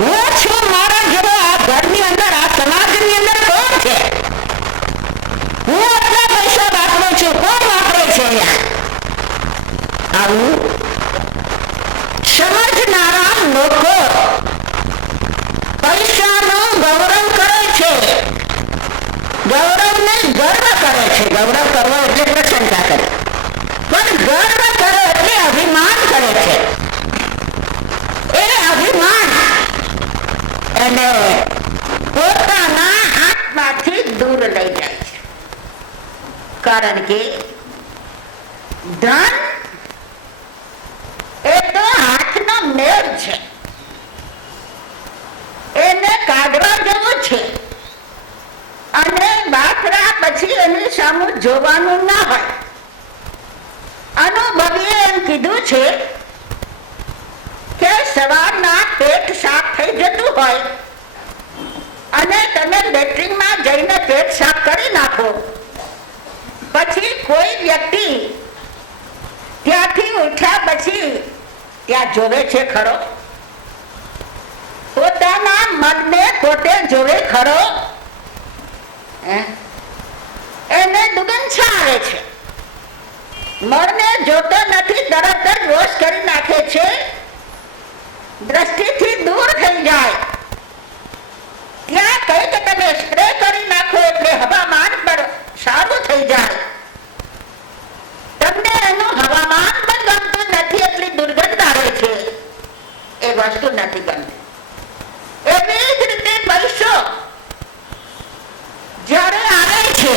હું છું, મારા જેવો આ ઘરની અંદર, આ સમાજની અંદર કોણ છે? હું આટલા પૈસા વાપરું છું, કોણ વાપરે છે? આવું સમજનારા લોકો પૈસાનું ગૌરવ કરે છે, ગૌરવને ગર્વ કરે છે. ગૌરવ કરવો એટલે પ્રશંસા કરે, પણ ગર્વ કરે એટલે અભિમાન કરે છે. એ અભિમાન એને પોતાના આત્માથી દૂર લઈ જાય છે. કારણ કે ધન એ તો હાથનો મેળ છે, એને કાઢવા જેવું છે અને વાપરા પછી એની સામે જોવાનું ના હોય. અનુભવીએ એમ કીધું છે કે સવારના પેટ સાફ થઈ જતું હોય અને તમે લેટ્રિનમાં જઈને પેટ સાફ કરી નાખો, પછી કોઈ વ્યક્તિ ત્યાંથી ઉઠ્યા પછી ત્યાં જોવે છે ખરો? પોતાના મનને પોતે જોવે ખરો? એને દુર્ગંધા આવે છે. મળને જોતો નથી, તરત જ રોષ કરી નાખે છે, દ્રષ્ટિથી દૂર થઈ જાય. ત્યાં કઈ કે તમે સ્પ્રે કરી નાખો એટલે હવામાન પણ સારું થઈ જાય. તમને એનું હવામાન પણ ગમતું નથી, એટલી દુર્ગંધ આવે છે. એ વસ્તુ નથી ગમતી. એવી જ રીતે પૈસો જ્યારે આવે છે,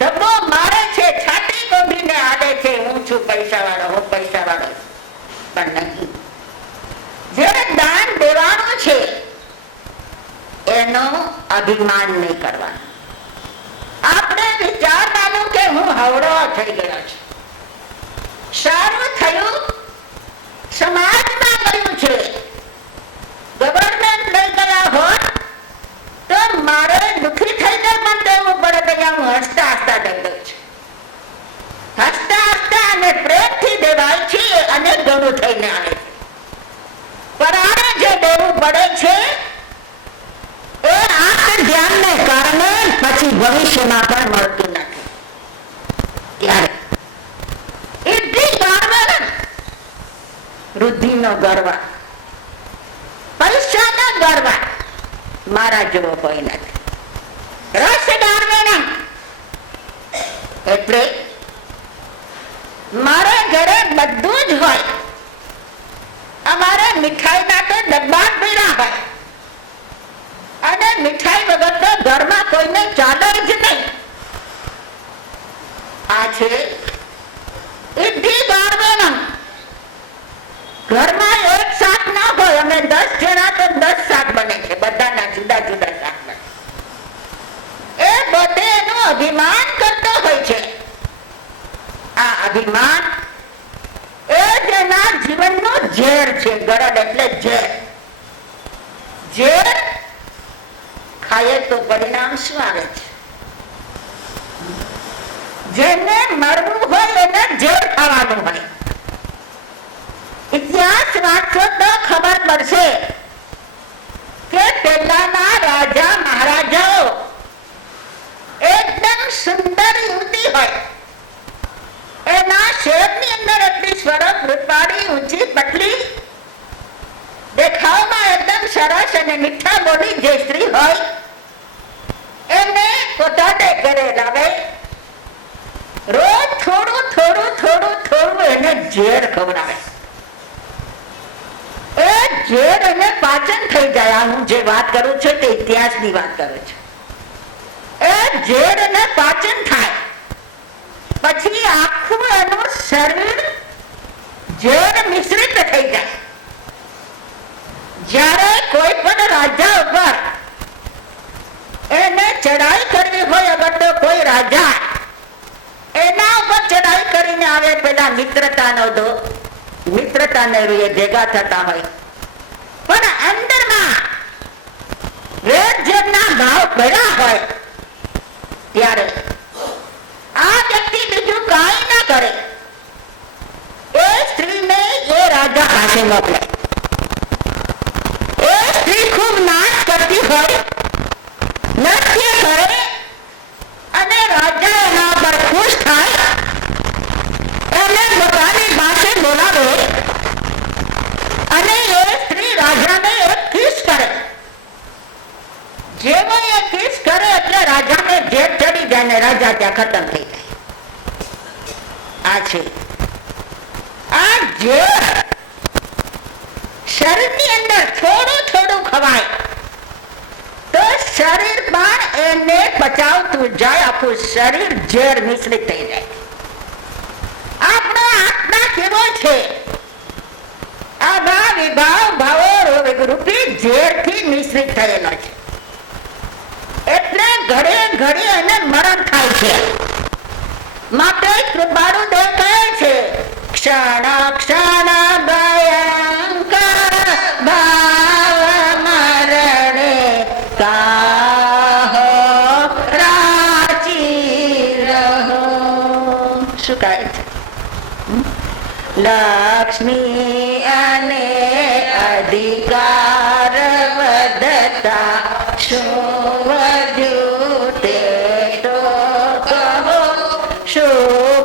ધબ્બો મારે છે, છાતી કોંધીને આવે છે, હું છું પૈસા વાળો, હું પૈસા વાળો. પણ નહીં, જ્યારે દાન દેવાનું છે એનો અભિમાન નહીં કરવાનું. આપણે વિચારવાનું કે હું હવળો થઈ ગયો છું, સારું થયું, સમાજમાં ગયું છે, ગવર્મેન્ટ લઈ ગયા હોત તો મારે દુઃખી થઈને પણ દેવું પડે. હું હસતા હસતા દઈ દઉં છું, હસતા હસતા અને પ્રેમથી દેવાય છે અને ઘણું થઈને આવે છે. પરાણે જે દેવું પડે છે એ આત્મ ધ્યાનને કારણે પછી ભવિષ્યમાં પણ મળતું નથી. ત્યારે વૃદ્ધિનો ગર્વ, પૈસાનો ગર્વ મારા જેવો કોઈ નથી. રસ ડાળવેણા એટલે મારે ઘરે બધું જ હોય. અમારે મીઠાઈના તો ડબ્બા પીડા હોય અને મીઠાઈ વગર તો ઘરમાં કોઈને ચાલે જ નહીં. આ છે ઇડલી ડાળવેણા. ઘરમાં એક શાક ના હોય, અમે 10 જણા તો 10 શાક બને છે, બધાના જુદા જુદા શાક બને. એ બધે એનું અભિમાન કરતો હોય છે. આ અભિમાન એ જ એના જીવનનું ઝેર છે. ગરડ એટલે ઝેર. ઝેર ખાઈએ તો પરિણામ શું આવે છે? જેને મરવું હોય એને ઝેર ખાવાનું હોય. ઇતિહાસ વાંચો તો ખબર પડશે કે પહેલાના રાજા મહારાજાઓ એકદમ સુંદર યુવતી હોય, એના શહેરની અંદર એટલી સ્વરૂપ રૂપાળી, ઊંચી પતલી, દેખાવમાં એકદમ સરસ અને મીઠા બોલી જે સ્ત્રી હોય, એને પોતાને ઘરે લાવે, રોજ થોડું થોડું થોડું થોડું એને ઝેર ખવડાવે. એ ઝેર એને પાચન થઈ જાય. હું જે વાત કરું છું તે ઇતિહાસની વાત કરું છું. એ ઝેર એને પાચન થાય પછી આખું એનું શરીર ઝેર મિશ્રિત થઈ જાય. જ્યારે રાજા ઉપર એને ચડાઈ કરવી હોય, અગર તો કોઈ રાજા એના ઉપર ચડાઈ કરીને આવે, પેલા મિત્રતાને રૂએ ભેગા થતા હોય, પણ અંદરમાં વેરઝેરના ભાવ ભર્યા હોય ત્યારે આ વ્યક્તિ બીજું કાંઈ ના કરે, એ સ્ત્રીને એ રાજા પાસે મોકલે. એ સ્ત્રી ખૂબ નાશ કરતી હોય, નૃત્ય કરે, અને રાજા એના પર ખુશ થાય, એને પોતાની પાસે બોલાવે, અને એ સ્ત્રી રાજાને એક કિસ કરે. જેવો એ કિસ કરે એટલે રાજાને જેઠ ચડી જાય ને રાજા ત્યાં ખતમ થઈ જાય. આ છે આ ઝેર. શરીરની અંદર થોડું થોડું ખવાય તો શરીર પણ એને પચાવતું જાય, આખું શરીર ઝેર મિશ્રિત થઈ જાય. આપણો આત્મા કેવો છે? આ વિભાવ ભાવો રૂપી ઝેરથી મિશ્રિત થયેલો છે, એટલે ઘડે ઘડે એને મરણ થાય છે. માટે કૃપાળુ દેવ કહે છે, ક્ષણ ક્ષણ ભયંકર ભાવ મરણે કાહો રાચી રહો. શું કહે છે? લક્ષ્મી અને અધિકાર વધતા શું વધ્યું તે તો કહો. શું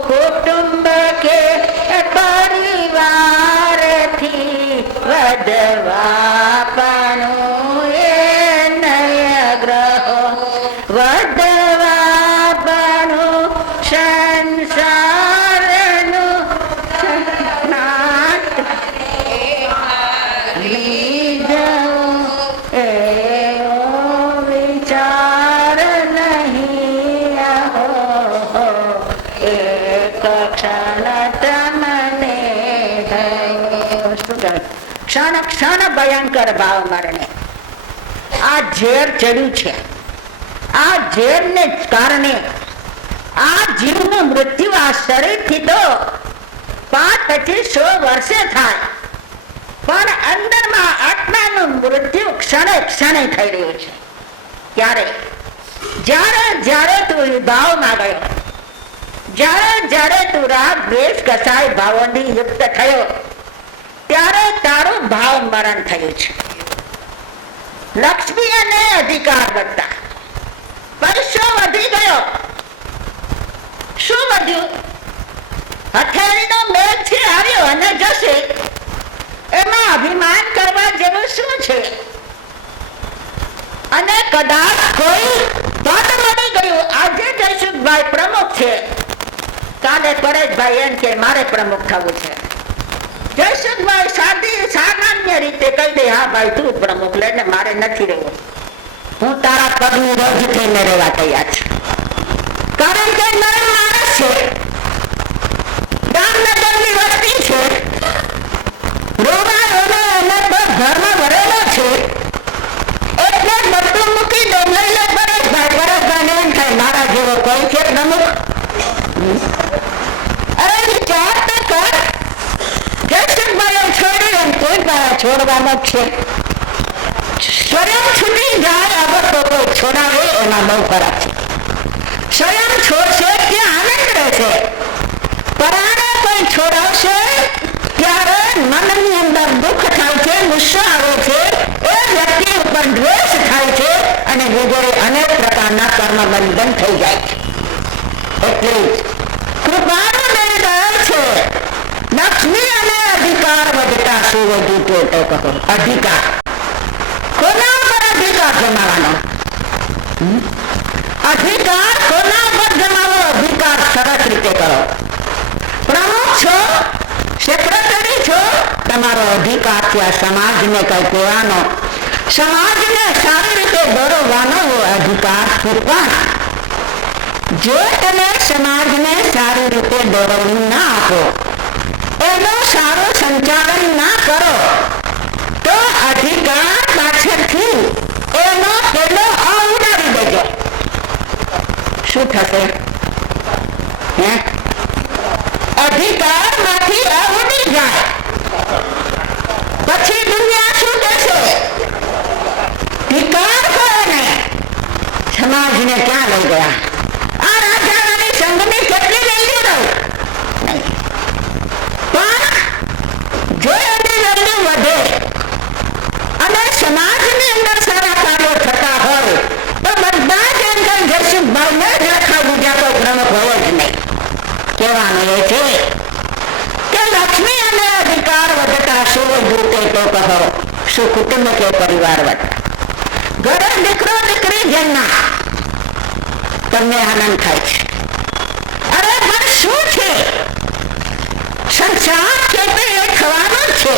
કુટુંબ કે પરિવારથી વધવા પણ એ નય ગ્રહો, વધવા પણ સંસારનું નાટ લીધું, એવો વિચાર નહીં આહો, એક ક્ષણ તમને થયો. શું કહે? ક્ષણ ક્ષણ ભયંકર ભાવ મરણે. આ ઝેર ચડ્યું છે. આ ઝેરને કારણે આ જીવનું મૃત્યુ આ શરીરથી તો 5-25-100 વર્ષે થાય, પણ અંદરમાં આત્માનું મૃત્યુ ક્ષણે ક્ષણે થઈ રહ્યું છે. ત્યારે જ્યારે જ્યારે તું વિભાવમાં ગયો, જ્યારે જ્યારે તું રાગ દ્વેષ કસાય ભાવોની યુક્ત થયો, ત્યારે તારું ભાવ મરણ થયું છે. લક્ષ્મી અને અધિકાર વધતા પૈસો વધી ગયો. શું વધ્યું? હથેળીનો મેઘ છે આવ્યો અને જશે, એમાં અભિમાન કરવા જેવું શું છે? અને કદાચ કોઈ પદ મળી ગયું. આજે જયસુખભાઈ પ્રમુખ છે, કાલે પરેશભાઈ એમ કે મારે પ્રમુખ થવું છે. જયસુખભાઈ સામાન્ય રીતે કહી દે, હા ભાઈ તું પ્રમુખ લે ને, મારે નથી રહેવું, હું તારા પગની રોજ થઈને રહેવા તૈયાર છું. કારણ કે નરમ માણસ છે, ગામનગરની વસ્તી છે, ઘરમાં ભરેલો છે, એટલે બધું મૂકી દે. લઈ લે પરેશભાઈ એમ થાય મારા જેવો કોઈ છે પ્રમુખ? અરે વિચાર તો કર. જયસુખભાઈ છોડી એમ કોઈ તારા છોડવાનો છે. સ્વયં છૂટી જાય અગર તો કોઈ છોડાવે એમાં બહુ ખરાબ છે. સ્વયં છોડશે ત્યાં આનંદ રહેશે, પરાણે કોઈ છોડાવશે ત્યારે મનની અંદર દુઃખ થાય છે, ગુસ્સો આવે છે, એ વ્યક્તિ ઉપર દ્વેષ થાય છે, અને વગેરે અનેક પ્રકારના કર્મ બંધન થઈ જાય છે. એટલે કૃપાનો નિર્ણય છે, લક્ષ્મી અને અધિકાર વધતા શું વધ્યું તે તો કહો. અધિકાર કોના પર અધિકાર જમાવાનો? અધિકાર કોના પર જમાવો? અધિકાર સરસ રીતે કરો. પ્રમુખ છો, સેક્રેટરી છો, તમારો અધિકાર છે આ સમાજને કઈ કહેવાનો, સમાજને સારી રીતે દોરવાનો અધિકાર છે. પણ જો તમે સમાજને સારી રીતે દોરવી ના આપો, એનું સારું સંચાલન ના કરો, તો અધિકાર પાછળથી શું થશે? હે? અધિકારમાંથી આ ઉડી જાય પછી દુનિયા શું કહેશે? ધિકાર કરે ને સમાજને ક્યાં લઈ ગયા? આ રાજાની સંઘની કેટલી વેલ્યુ રહું નહીં, પણ જો એની વેલ્યુ વધે અને સમાજની અંદર સારા કાર્યો થતા હોય તો બધા જ એમ કઈ જસુભાઈને જ રખા, બીજા કોઈ પ્રમુખ હોય જ નહીં. કહેવાનું એ છે કે લક્ષ્મી અને અધિકાર વધતા શું દૂતે તો કહો, શું કુટુંબ કે પરિવાર વધતા. ઘરે દીકરો દીકરી જન્મા તમને આનંદ થાય છે. અરે પણ શું છે? સંસાર છે તે એ થવાનું જ છે.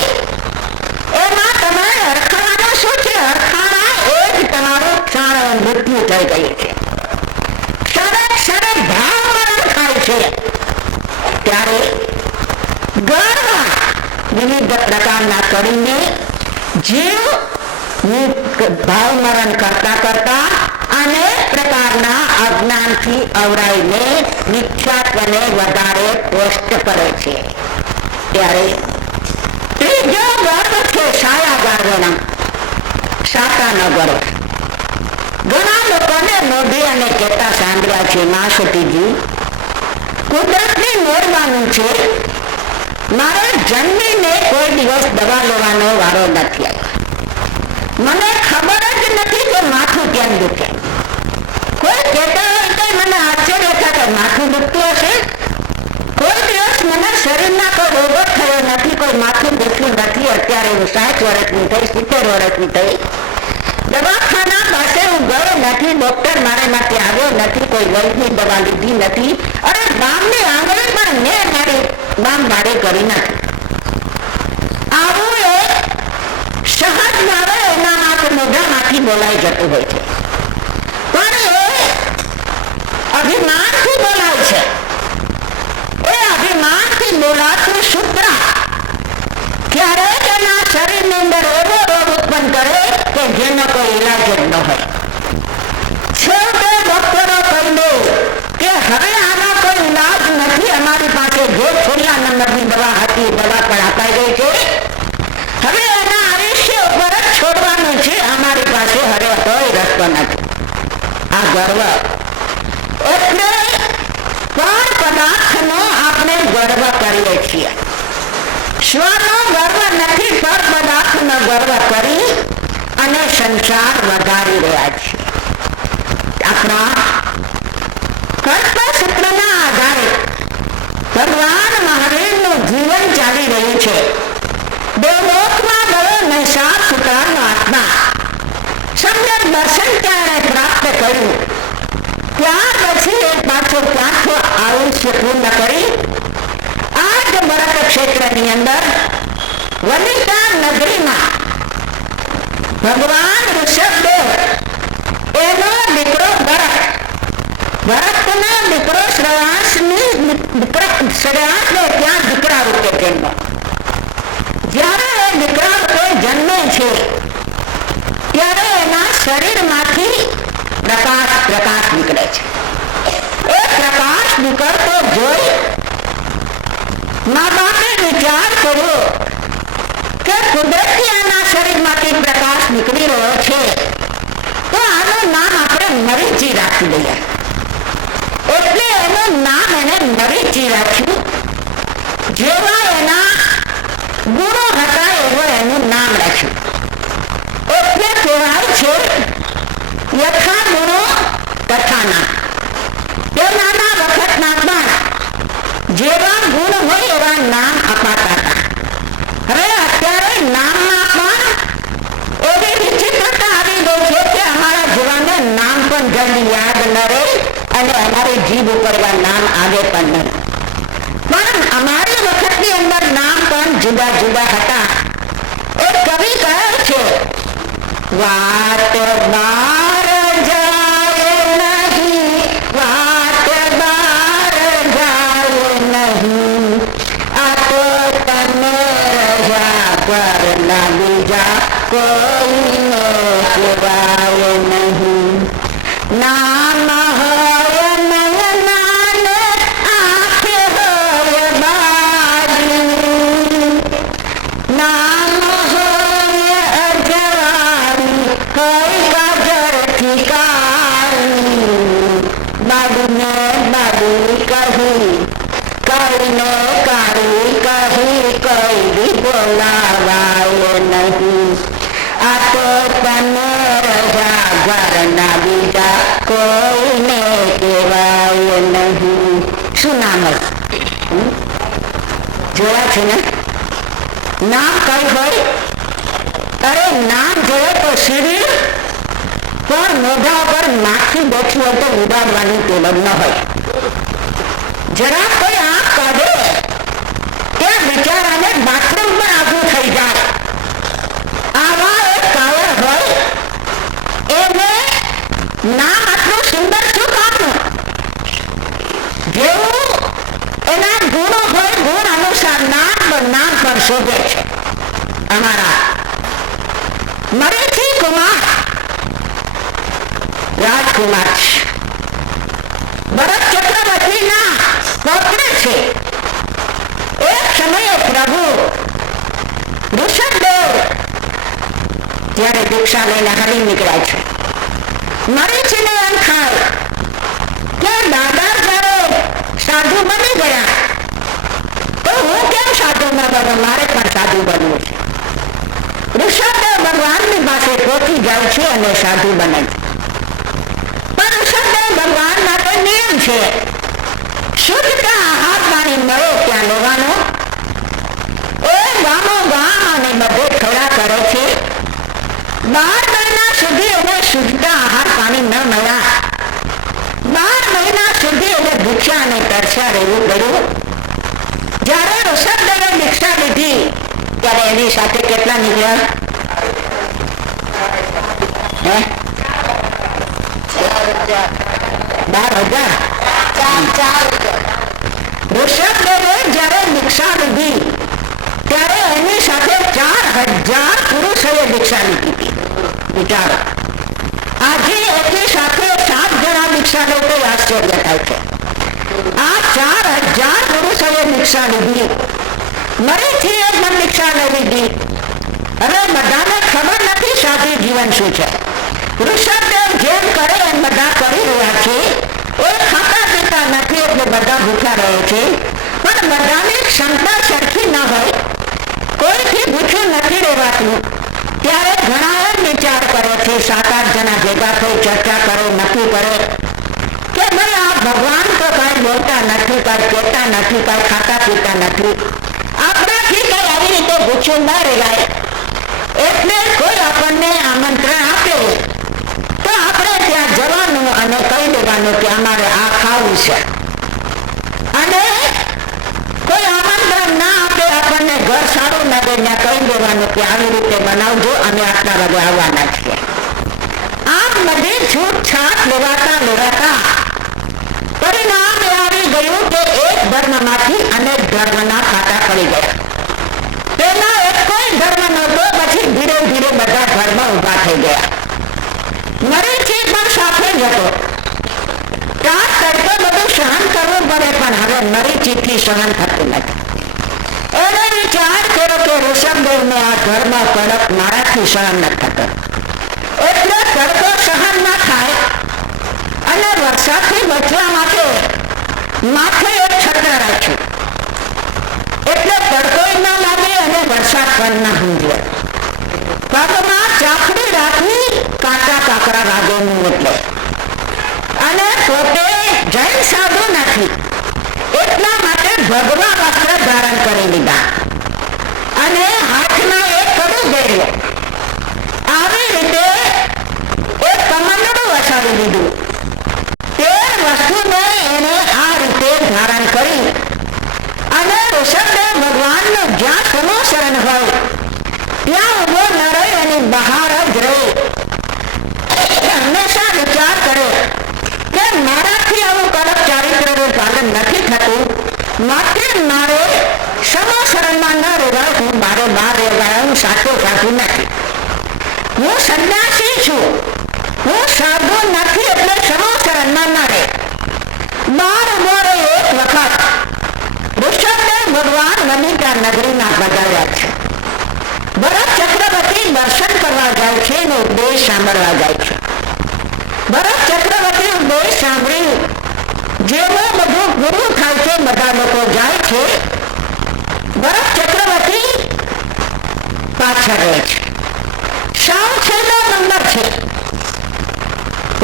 એમાં તમારે હરખાવાનું શું છે? હરખાણા એ જ તમારું ક્ષણ મૃત્યુ થઈ ગયું છે. ક્ષણે ભાવ મરણ થાય છે. ત્યારે ગર્વ વિવિધ પ્રકારના કરીને જીવ ભાવ મરણ કરતા કરતા અનેક પ્રકારના અજ્ઞાનથી અવરાઈને મિથ્યાત્વને વધારે પોષ્ટ કરે છે. ત્યારે ત્રીજો ગર્વ છે સાયા ગર્વનો, સાતાનો ગર્વ. ઘણા લોકોને મોઢે અને કહેતા સાંભળ્યા છે, મા સતીજી કુદરતની મહેરબાની છે, મારે જન્મીને કોઈ દિવસ દવા લેવાનો વારો નથી આવ્યો. મને ખબર જ નથી કે માથું કેમ દુખે. કોઈ કહેતા હોય તો મને આશ્ચર્ય થાય કે માથું દુખતું હશે. કોઈ દિવસ મને શરીરના કોઈ રોગો થયો નથી, કોઈ માથું દુખ્યું નથી. અત્યારે હું 60 વર્ષની થઈ, 70 વર્ષની થઈ. દવાખાના પાસે હું ગયો નથી, ડોક્ટર મારા માટે આવ્યો નથી, કોઈ વૈદની દવા લીધી નથી. અરે બામની આંગળી પણ મેં મારી બામ મારે કરી નથી. આવું એક સહજ ભાવે એના માટે મોઢામાંથી બોલાઈ જતું હોય છે, પણ એ અભિમાનથી બોલાય છે. એ અભિમાનથી બોલાતું સૂત્ર ક્યારેક એના શરીરની અંદર એવો રોગ ઉત્પન્ન કરે કે જેનો કોઈ ઇલાજ જ ન હોય. છેવટે ડોક્ટરો કહી દે કે હવે આનો કોઈ ઇલાજ નથી, અમારી પાસે જે છેલ્લા નંબરની દવા હતી દવા પણ અપાઈ ગઈ છે, હવે એના આયુષ્ય ઉપર જ છોડવાનું છે, અમારી પાસે હવે કોઈ રસ્તો નથી. આ ગર્વ એટલે પણ પદાર્થનો આપણે ગર્વ કરીએ છીએ. સ્વનો ગર્વ નથી, પર પદાર્થનો ગર્વ કરી અને સંસાર વધારી રહ્યા છીએ. આપણા કલ્પસૂત્રના આધારે ભગવાન મહાવીરનું જીવન ચાલી રહ્યું છે. દેવલોકમાં ગયો નૈષાસુરનો આત્મા સમ્યક દર્શન ત્યારે પ્રાપ્ત કર્યું. ત્યાર પછી એ પાછો ત્યાંથી આયુષ્ય પૂર્ણ કરી આ જ ભરત ક્ષેત્રની અંદર વનિતા નગરીમાં ભગવાન ઋષભદેવ એનો દીકરો ભરતનો દીકરો શ્રેયાસને ત્યાં દીકરા રૂપે જન્મ. જ્યારે એ દીકરા રૂપે જન્મે છે ત્યારે એના શરીરમાંથી પ્રકાશ નીકળે છે. એ પ્રકાશ નીકળતો જોઈ મા બાપે વિચાર કર્યો કે કુદરતી આના શરીરમાંથી પ્રકાશ નીકળી રહ્યો છે તો આનું નામ આપણે મરીચી રાખી દઈએ. એટલે એનું નામ એને મરીચી રાખ્યું. જેવા એના ગુરુ હતા એવું એનું નામ રાખ્યું. એટલે કહેવાય છે યથા ગુરુ તથા નામ. એ નાના વખતના પણ જેવા ગુણ હોય એવા નામ અપાતા હતા. હવે અત્યારે નામમાં પણ એવી વિચિત્રતા આવી ગઈ છે કે અમારા જીવનને નામ પણ જલ્દી યાદ ન રહે અને અમારી જીભ ઉપર નામ આવે પણ નહીં. પણ અમારી વખતની અંદર નામ પણ જુદા જુદા હતા. એક કવિ કહે છે વાત બાર જાય નહીં, વાત બાર જાય નહીં, આ તો તમે રહ્યા પર ના બીજા કોઈને કહેવાય નહીં. નામ હોય નહીં. આ તો તને રજા ઘરના બીજા કોઈને કહેવાય નહીં. શું નામ હતું? જોયા છે ને? નામ કઈ હોય? અરે નામ જોયે તો શરીર પણ મોઢા પર માખી બેઠી હોય તો ઉડાડવાની ટેવ ન હોય. જરા કોઈ આંખ કાઢે ત્યાં બિચારાને બાથરૂમમાં આગું થઈ જાય. આવા એક કાવર હોય એને નામ આટલું સુંદર શું કામનું? જેવું એના ગુણો હોય ગુણ અનુસાર નામ પર શોભે છે. અમારા મરેથી કુમાર રાજકુમાર છે. ભરત ચક્રવર્તીના પૌત્ર છે. એક સમયે પ્રભુ ઋષભદેવ ત્યારે દીક્ષા લઈને હરી નીકળ્યા છે. મરીચીને એમ થાય કે દાદા જયારે સાધુ બની ગયા તો હું કેમ સાધુ ન બનું? મારે પણ સાધુ બનવું છે. ઋષભદેવ ભગવાનની પાસે પહોંચી જાય છે અને સાધુ બને છે. પણ ઋષભદેવ ભગવાન માટે નિયમ છે શુદ્ધતા આહાર પાણી મળે ત્યાં લેવાનો. એ ગામો ગામ અને બધે ખોળા કરે છે. 12 મહિના સુધી એને શુદ્ધતા આહાર પાણી ન મળ્યા. 12 મહિના સુધી એને ભૂખ્યા અને તરસ્યા રહેવું પડ્યું. જયારે ઋષભદેવે દીક્ષા લીધી ત્યારે એની સાથે કેટલા નીકળ્યા? 12,000. ઋષભદેવે જયારે દીક્ષા લીધી ત્યારે એની સાથે 4,000 પુરુષોએ દીક્ષા લીધી હતી. વિચારો, આજે એની સાથે 7 જણા દીક્ષા લે તો આશ્ચર્ય થાય છે. આ 4,000 પુરુષોએ દીક્ષા લીધી. મરીથી એ પણ દીક્ષા લઈ લીધી. હવે બધાને ખબર નથી સાધુ જીવન શું છે. ઋષભદેવ જેમ કરે એમ બધા કરી રહ્યા છે. એ ખાતા પીતા નથી એટલે બધા ભૂખ્યા રહે છે. પણ બધાની ક્ષમતા સરખી ન હોય. કોઈથી ભૂખ્યું નથી રહેવાતું. ત્યારે ઘણા એમ વિચાર કરે છે, 7-8 જણા ભેગા થઈ ચર્ચા કરે, નક્કી કરે કે ભાઈ આ ભગવાન તો કઈ બોલતા નથી, કઈ કહેતા નથી, કઈ ખાતા પીતા નથી. આપણાથી કઈ આવી રીતે ભૂખ્યું ન રહેવાય. એટલે કોઈ આપણને આમંત્રણ આપે તો આપણે ત્યાં જવાનું અને કહી દેવાનું કે અમારે આ ખાવું છે. અને કોઈ આમંત્રણ ના આપે, આપણને ઘર સારું લાગે ત્યાં કહી દેવાનું કે આવી રીતે બનાવજો, અમે આટલા વાગે આવવાના છીએ. આમ બધી છૂટછાટ લેવાતા પરિણામ એ આવી ગયું કે એક ધર્મમાંથી અનેક ધર્મના ખાતા પડી ગયા. પેલા એક કોઈ ધર્મ નહોતો, પછી ધીરે ધીરે બધા ધર્મ ઉભા થઈ ગયા. મરીચી પણ સાથે જ હતો. ત્યાર કરતો બધું સહન કરવું પડે, પણ હવે મરીચીથી સહન થતું નથી. એને વિચાર કર્યો કે ઋષભદેવનો આ ધર્મ કડક મારાથી સહન ન થતો. એટલે તડકો સહન ન થાય અને વરસાદથી બચવા માટે માથે એક છત્ર રાખ્યું. એટલે તડકો ન લાગે અને વરસાદ પણ ન સમજે. પગમાં ચાકડી રાખવી, કાંટા કાકરા વાગેનું એટલે. અને પોતે જૈન સાધુ નથી એટલા માટે ભગવા વસ્ત્ર ધારણ કરી લીધા અને હાથમાં એક કડું પહેર્યો. આવી રીતે એક કમંડળું વસાવી લીધું. તે વસ્તુને એને આ રીતે ધારણ કરી અને ઋષભદેવ ભગવાનનું જ્યાં સમોસરણ હોય ત્યાં ઉભો ન રહી અને બહાર જ રહી. હંમેશા વિચાર કરે કે મારાથી આવું કડક ચારિત્રનું પાલન નથી થતું, માટે મારે સમોસરણમાં ન રહેવાય. હું મારે બહાર રહેવાય. હું સાચો સાધુ નથી. હું સંન્યાસી છું. હું સાધુ નથી એટલે સમોસરણમાં ન રહે. બાર મોરે એક વખત ઋષભદેવ ભગવાન વનિતા નગરીના પધાર્યા છે. ભરત ચક્રવર્તી દર્શન કરવા જાય છે અને ઉપદેશ સાંભળવા જાય છે. ભરત ચક્રવર્તી ઉપદેશ સાંભળી જેવો બધું પૂરું થાય છે, બધા લોકો જાય છે. ભરત ચક્રવર્તી પાછળ રહે છે. સાવ છેલ્લો નંબર છે.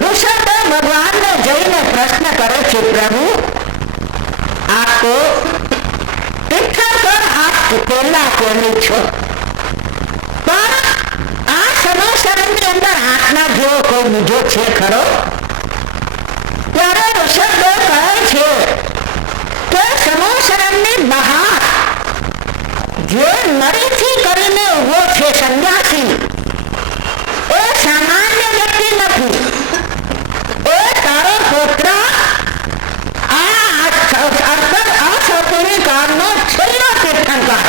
ઋષભદેવ ભગવાનને જઈને પ્રશ્ન કરે છે, પ્રભુ આપ તો તીર્થંકર આપ પહેલા કોની છો, પણ આ સમાસરની અંદર હાથના જેવો કોઈ બીજો છે ખરો? ત્યારે ઋષભદેવ કહે છે કે સમોસરણની બહાર જે મરીથી કરીને ઉભો છે સંન્યાસી, એ સામાન્ય વ્યક્તિ નથી. એ તારો પુત્ર કાળનો છેલ્લો તીર્થંકર,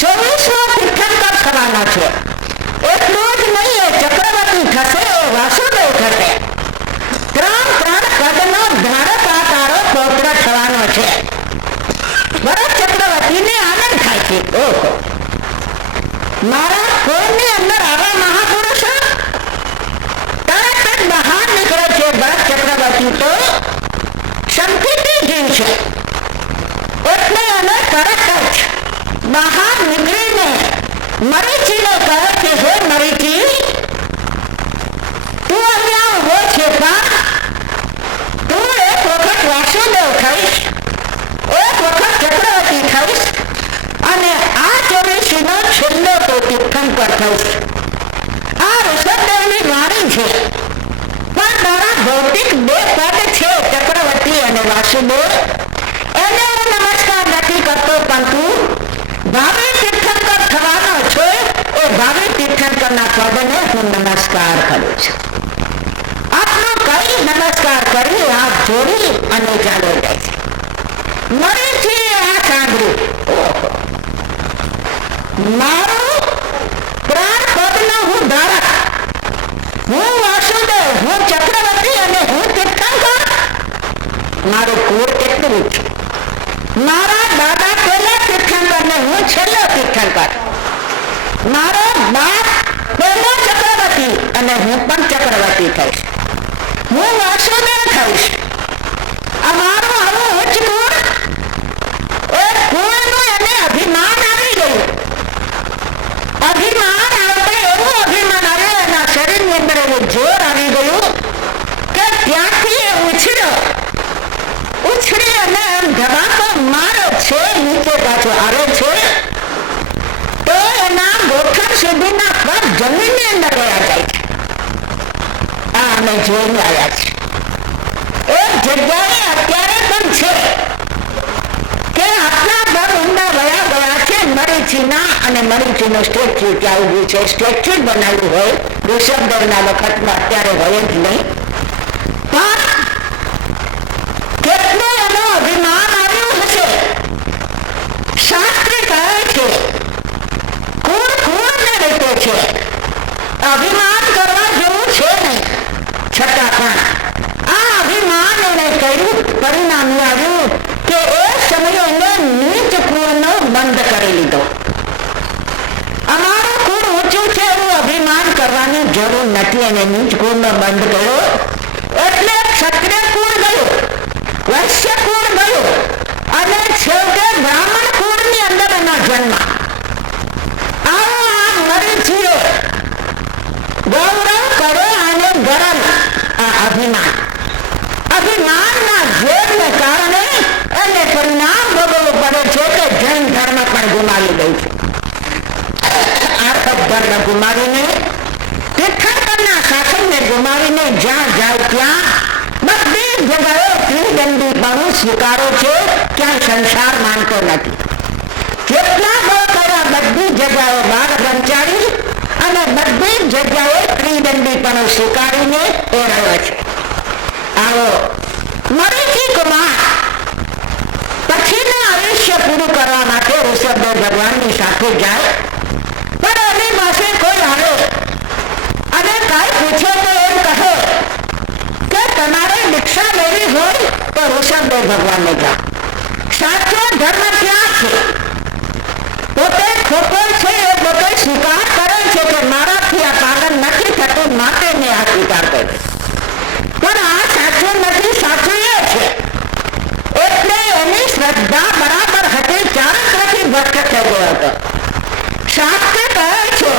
24મો તીર્થંકર થવાનો છે. એટલું જ નહીં, એ ચક્રવર્તી થશે, એ વાસુદેવ થશે. 3 પદનો ધારક આ તારો પૌત્ર થવાનો છે. ભરત ચક્રવર્તીને આનંદ થાય છે, ઓહો, મારા કોણની અંદર આવા મહાપુરુષો. તરત જ બહાર નીકળે છે. ભરત ચક્રવર્તી તો સંકિતી જીવ છે, એટલે એને તરત જ બહાર નીકળીને મરીચીને કહે છે, હે મરીચી, તું અહીંયા ઉભો છે, પણ તું એક વખત વાસુદેવ થઈશ, એક વખત ચક્રવર્તી થઈશ, અને આ 24નો છેલ્લો તો તીર્થંકર થઈશ. આ ઋષભદેવની વાણી છે. પણ તારા ભૌતિક 2 પદ છે, ચક્રવર્તી અને વાસુદેવ, એને હું નમસ્કાર નથી કરતો, પણ તું ભાવિ તીર્થંકર થવાનો છે, એ ભાવિ તીર્થંકરના પદને હું નમસ્કાર કરું છું. આટલું કહી નમસ્કાર કરી હાથ જોડી અને ચાલો જાય છે. મરીચી આ સાંભળ્યું, મારું પ્રાણ પદનો હું ધારક, હું વાસુદેવ, હું ચક્રવર્તી અને હું તીર્થંકર. મારું કુળ કેટલું છે? મારા દાદા પહેલા તીર્થંકર ને હું છેલ્લો તીર્થંકર. મારો બાપ પહેલો ચક્રવર્તી અને હું પણ ચક્રવર્તી થઈશ. હું વાસુદેવ થઈશ. અમારું આવું ઉચ્ચ કુળ, એ કુળનું એને અભિમાન આવી ગયું. અભિમાન આવતા એવું અભિમાન આવ્યું, એના શરીરની અંદર એવું જોર આવી ગયું કે ત્યાંથી ઉછળ્યો, ઉછળી અને એમ ધબાકો મારો છે, નીચે પાછો આવે છે, તો એના ગોઠણ સુધીના પગ જમીનની અંદર રહ્યા જાય છે. આ અમે જોઈને આવ્યા છે. એક જગ્યાએ અત્યારે પણ છે કે આટલા પગ ઊંડા વયા ગયા છે. મરીચીના અને મરીચીનું સ્ટેચ્યુ ત્યાં ઉભું છે. સ્ટેચ્યુ બનાવ્યું હોય ઋષભદેવના વખતમાં, અત્યારે હોય જ નહીં. પણ કેટલું એનો અભિમાન આવ્યું હશે. શાસ્ત્રી કહે છે કુળ કુળને રીતે છે, અભિમાન કરવા જેવું છે નહીં. છતાં પણ આ અભિમાન એને કર્યું, પરિણામ આવ્યું કે એ સમયે એને નીચ કુળનો બંધ કરી લીધો. અમારું કુળ ઊંચું છે એવું અભિમાન કરવાની જરૂર નથી, અને નીચ કુળનો બંધ કર્યો. એટલે ક્ષત્રિય કુળ ગયું, વૈશ્ય કુળ ગયું, અને છેવટે બ્રાહ્મણ કુળની અંદર એનો જન્મ. આવું આ મરીચીએ ગૌરવ કરે અને ગરમ આ અભિમાન. અભિમાનના ઝેરને કારણે એને પરિણામ ભોગવવું પડે છે કે જૈન ધર્મ પણ ગુમાવી ગયું છે. આર્થક ધર્મ ગુમાવીને, તીર્થંકરના શાસનને ગુમાવીને જ્યાં જાય ત્યાં બધી જગ્યાએ ત્રિદંડીપણું સ્વીકારો છે, ક્યાંય સંસાર માનતો નથી. જેટલા બહુ કર્યા બધી જગ્યાએ બાળ બ્રહ્મચારી અને બધી જગ્યાએ ત્રિદંડીપણું સ્વીકારીને એ રહ્યો છે. આવો મરીચી કુમાર પછીનું આયુષ્ય પૂરું કરવા માટે ઋષભદેવ ભગવાનની સાથે જાય, પણ એની પાસે કોઈ આવે અને કાંઈ પૂછે તો એમ કહે કે તમારે દીક્ષા લેવી હોય તો ઋષભદેવ ભગવાનને જાઓ. સાચો ધર્મ ક્યાં છે? પોતે ખોટો છે એ પોતે સ્વીકાર કરે છે કે મારાથી આ પાલન નથી થતું, માટે મેં આ સ્વીકાર કર્યો. પણ આ સાચું નથી, સાચું એ છે. એટલે એની શ્રદ્ધા બરાબર હતી, ચારિત્રથી ભ્રષ્ટ થઈ ગયો હતો. શાસ્ત્ર કહે છે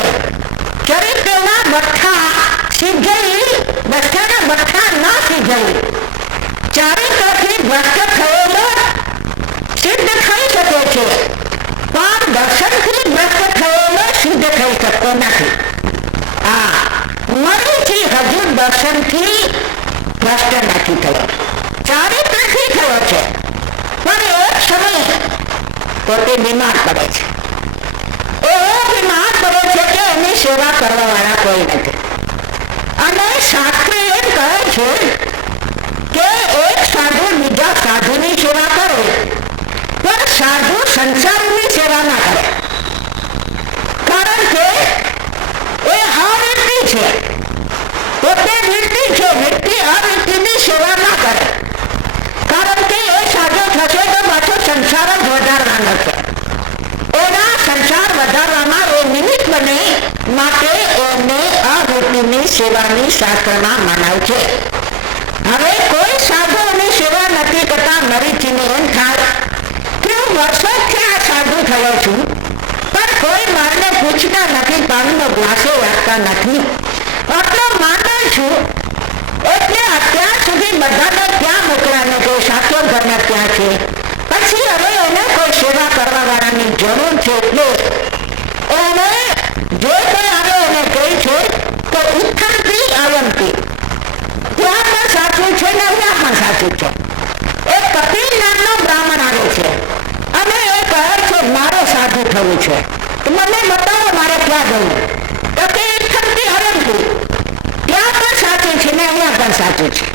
ચરિત્રના બઠ્ઠા સિંજાઈ, બઠ્ઠાના બઠ્ઠા ન સિંજાઈ, ચારિત્રથી ભ્રષ્ટ થયેલો સિદ્ધ થઈ શકે છે, પણ દર્શનથી ભ્રષ્ટ થયેલો સિદ્ધ થઈ શકતો નથી. મરીથી હજુ દર્શનથી ભ્રષ્ટ નથી થયો, ચારિત્રથી થયો છે, પણ એક સમય પોતે બીમાર પડે છે. એવો બીમાર પડે છે કે એની સેવા કરવા વાળા કોઈ નથી. અને શાસ્ત્ર એમ કહે છે કે એક સાધુ બીજા સાધુની સેવા કરે, પણ સાધુ સંસારની સેવા ના કરે, કારણ કે એ અવૃત્તિ છે, પોતે વૃત્તિ છે, વૃત્તિ અવૃત્તિની સેવા ના કરે, કારણ કે એ સાધુ થશે તો પાછો સંસાર જ વધારવાનો છે. એના સંસાર વધારવામાં એ નિમિત્ત બને, માટે એને અવૃત્તિની સેવાની શાસ્ત્રમાં મનાવ છે. હવે કોઈ સાધુની સેવા નથી કરતા મરીચીને એમ થાય કે હું વર્ષોથી આ સાધુ થયો છું, પણ કોઈ મારને પૂછતા નથી, પાણીનો ગ્લાસો રાખતા નથી, આટલો માનું છું એટલે અત્યાર સુધી બધાને ત્યાં મોકલાને કોઈ સાચો ઘરને ત્યાં છે, પછી હવે એને કોઈ સેવા કરવા વાળાની જરૂર છે, એટલે એને જે કોઈ આવે એને કહે છે કે ઉત્થાનથી આવનથી ત્યાં પણ સાચું છે ને અહીંયા પણ સાચું છે. એક કપિલ નામનો બ્રાહ્મણ આવે છે અને એ કહે છે મારે સાધુ થવું છે, મને બતાવો મારે ક્યાં જવું. તો કે ઉત્થાનથી આવનથી ત્યાં પણ સાચું છે ને અહીંયા પણ સાચું છે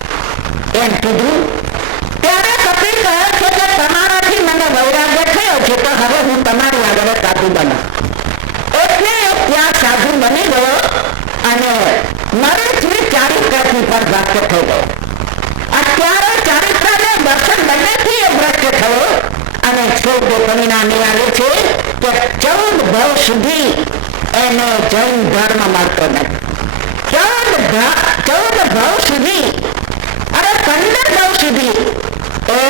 એમ કીધું. ત્યારે કપિલ કહે છે કે તમારાથી મને વૈરાગ્ય થયો છે, તો હવે હું તમારી આગળ સાધુ બનું. એટલે ત્યાં સાધુ બની ગયો અને મરેથી ચારિત્રથી પર ભ્રષ્ટ થઈ ગયો. અત્યારે ચારિત્રને દર્શન બંનેથી એ ભ્રષ્ટ થયો અને છોડ પરિણામે આવે છે કે 14 ભાવ સુધી એને જૈન ધર્મ મળતો નથી. 14 ભાવ સુધી અરે 15 ભાવ સુધી એ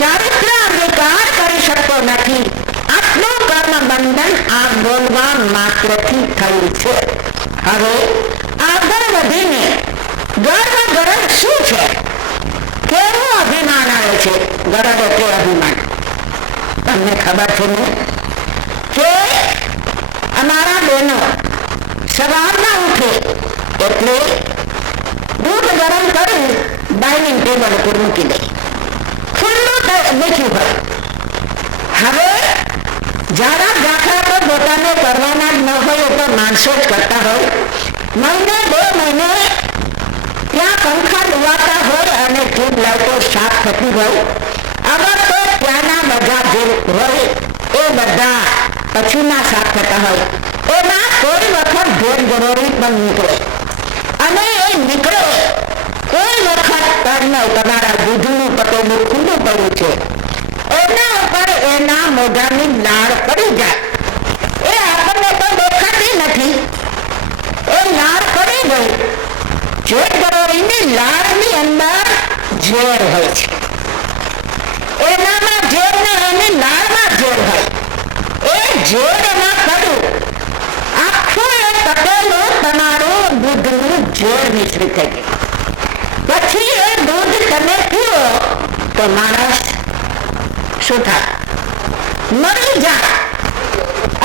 ચારિત્ર અંગીકાર કરી શકતો નથી. આટલું કર્મ બંધન આ બોલવા માત્રથી થયું છે. હવે આગળ વધીને ગર્વ ગરજ શું છે, કેવું અભિમાન આવે છે. ગરજ એટલે અભિમાન. તમને ખબર છે ને કે અમારા બહેનો સવારમાં ઉઠે એટલે દૂધ ગરમ કરી ડાઇનિંગ ટેબલ ઉપર મૂકી દે, ખુલ્લું મૂક્યું હોય. હવે જરા દાખલા તો પોતાને કરવાના જ ન હોય તો માણસો જ કરતા હોય. મહિને 2 મહિને ત્યાં પંખા ડુવાતા હોય અને ટ્યુબલાઇટો સાફ થતી હોય. અગર તો ત્યાંના બધા જે હોય એ બધા પછીના સાફ થતા હોય. એમાં કોઈ વખત ભેદ જરૂરી પણ નીકળે અને એ નીકળે કોઈ વખત તમારા દૂધનું પટેલું ખુલ્લું પડ્યું છે, એના ઉપર એના મોઢાની લાળ પડી જાય. એ આપણને તો દેખાતી નથી, એ લાળ પડી ગઈ. જે ગરોળીની લાળની અંદર ઝેર હોય છે, એનામાં ઝેર ને એની લાળમાં ઝેર હોય. એ ઝેર એમાં પડ્યું, આખું એ પટેલું તમારું દૂધનું ઝેર મિશ્રિત થઈ ગયું. પછી એ દૂધ તમે પીવો તો માણસ શું થાય? મરી જાય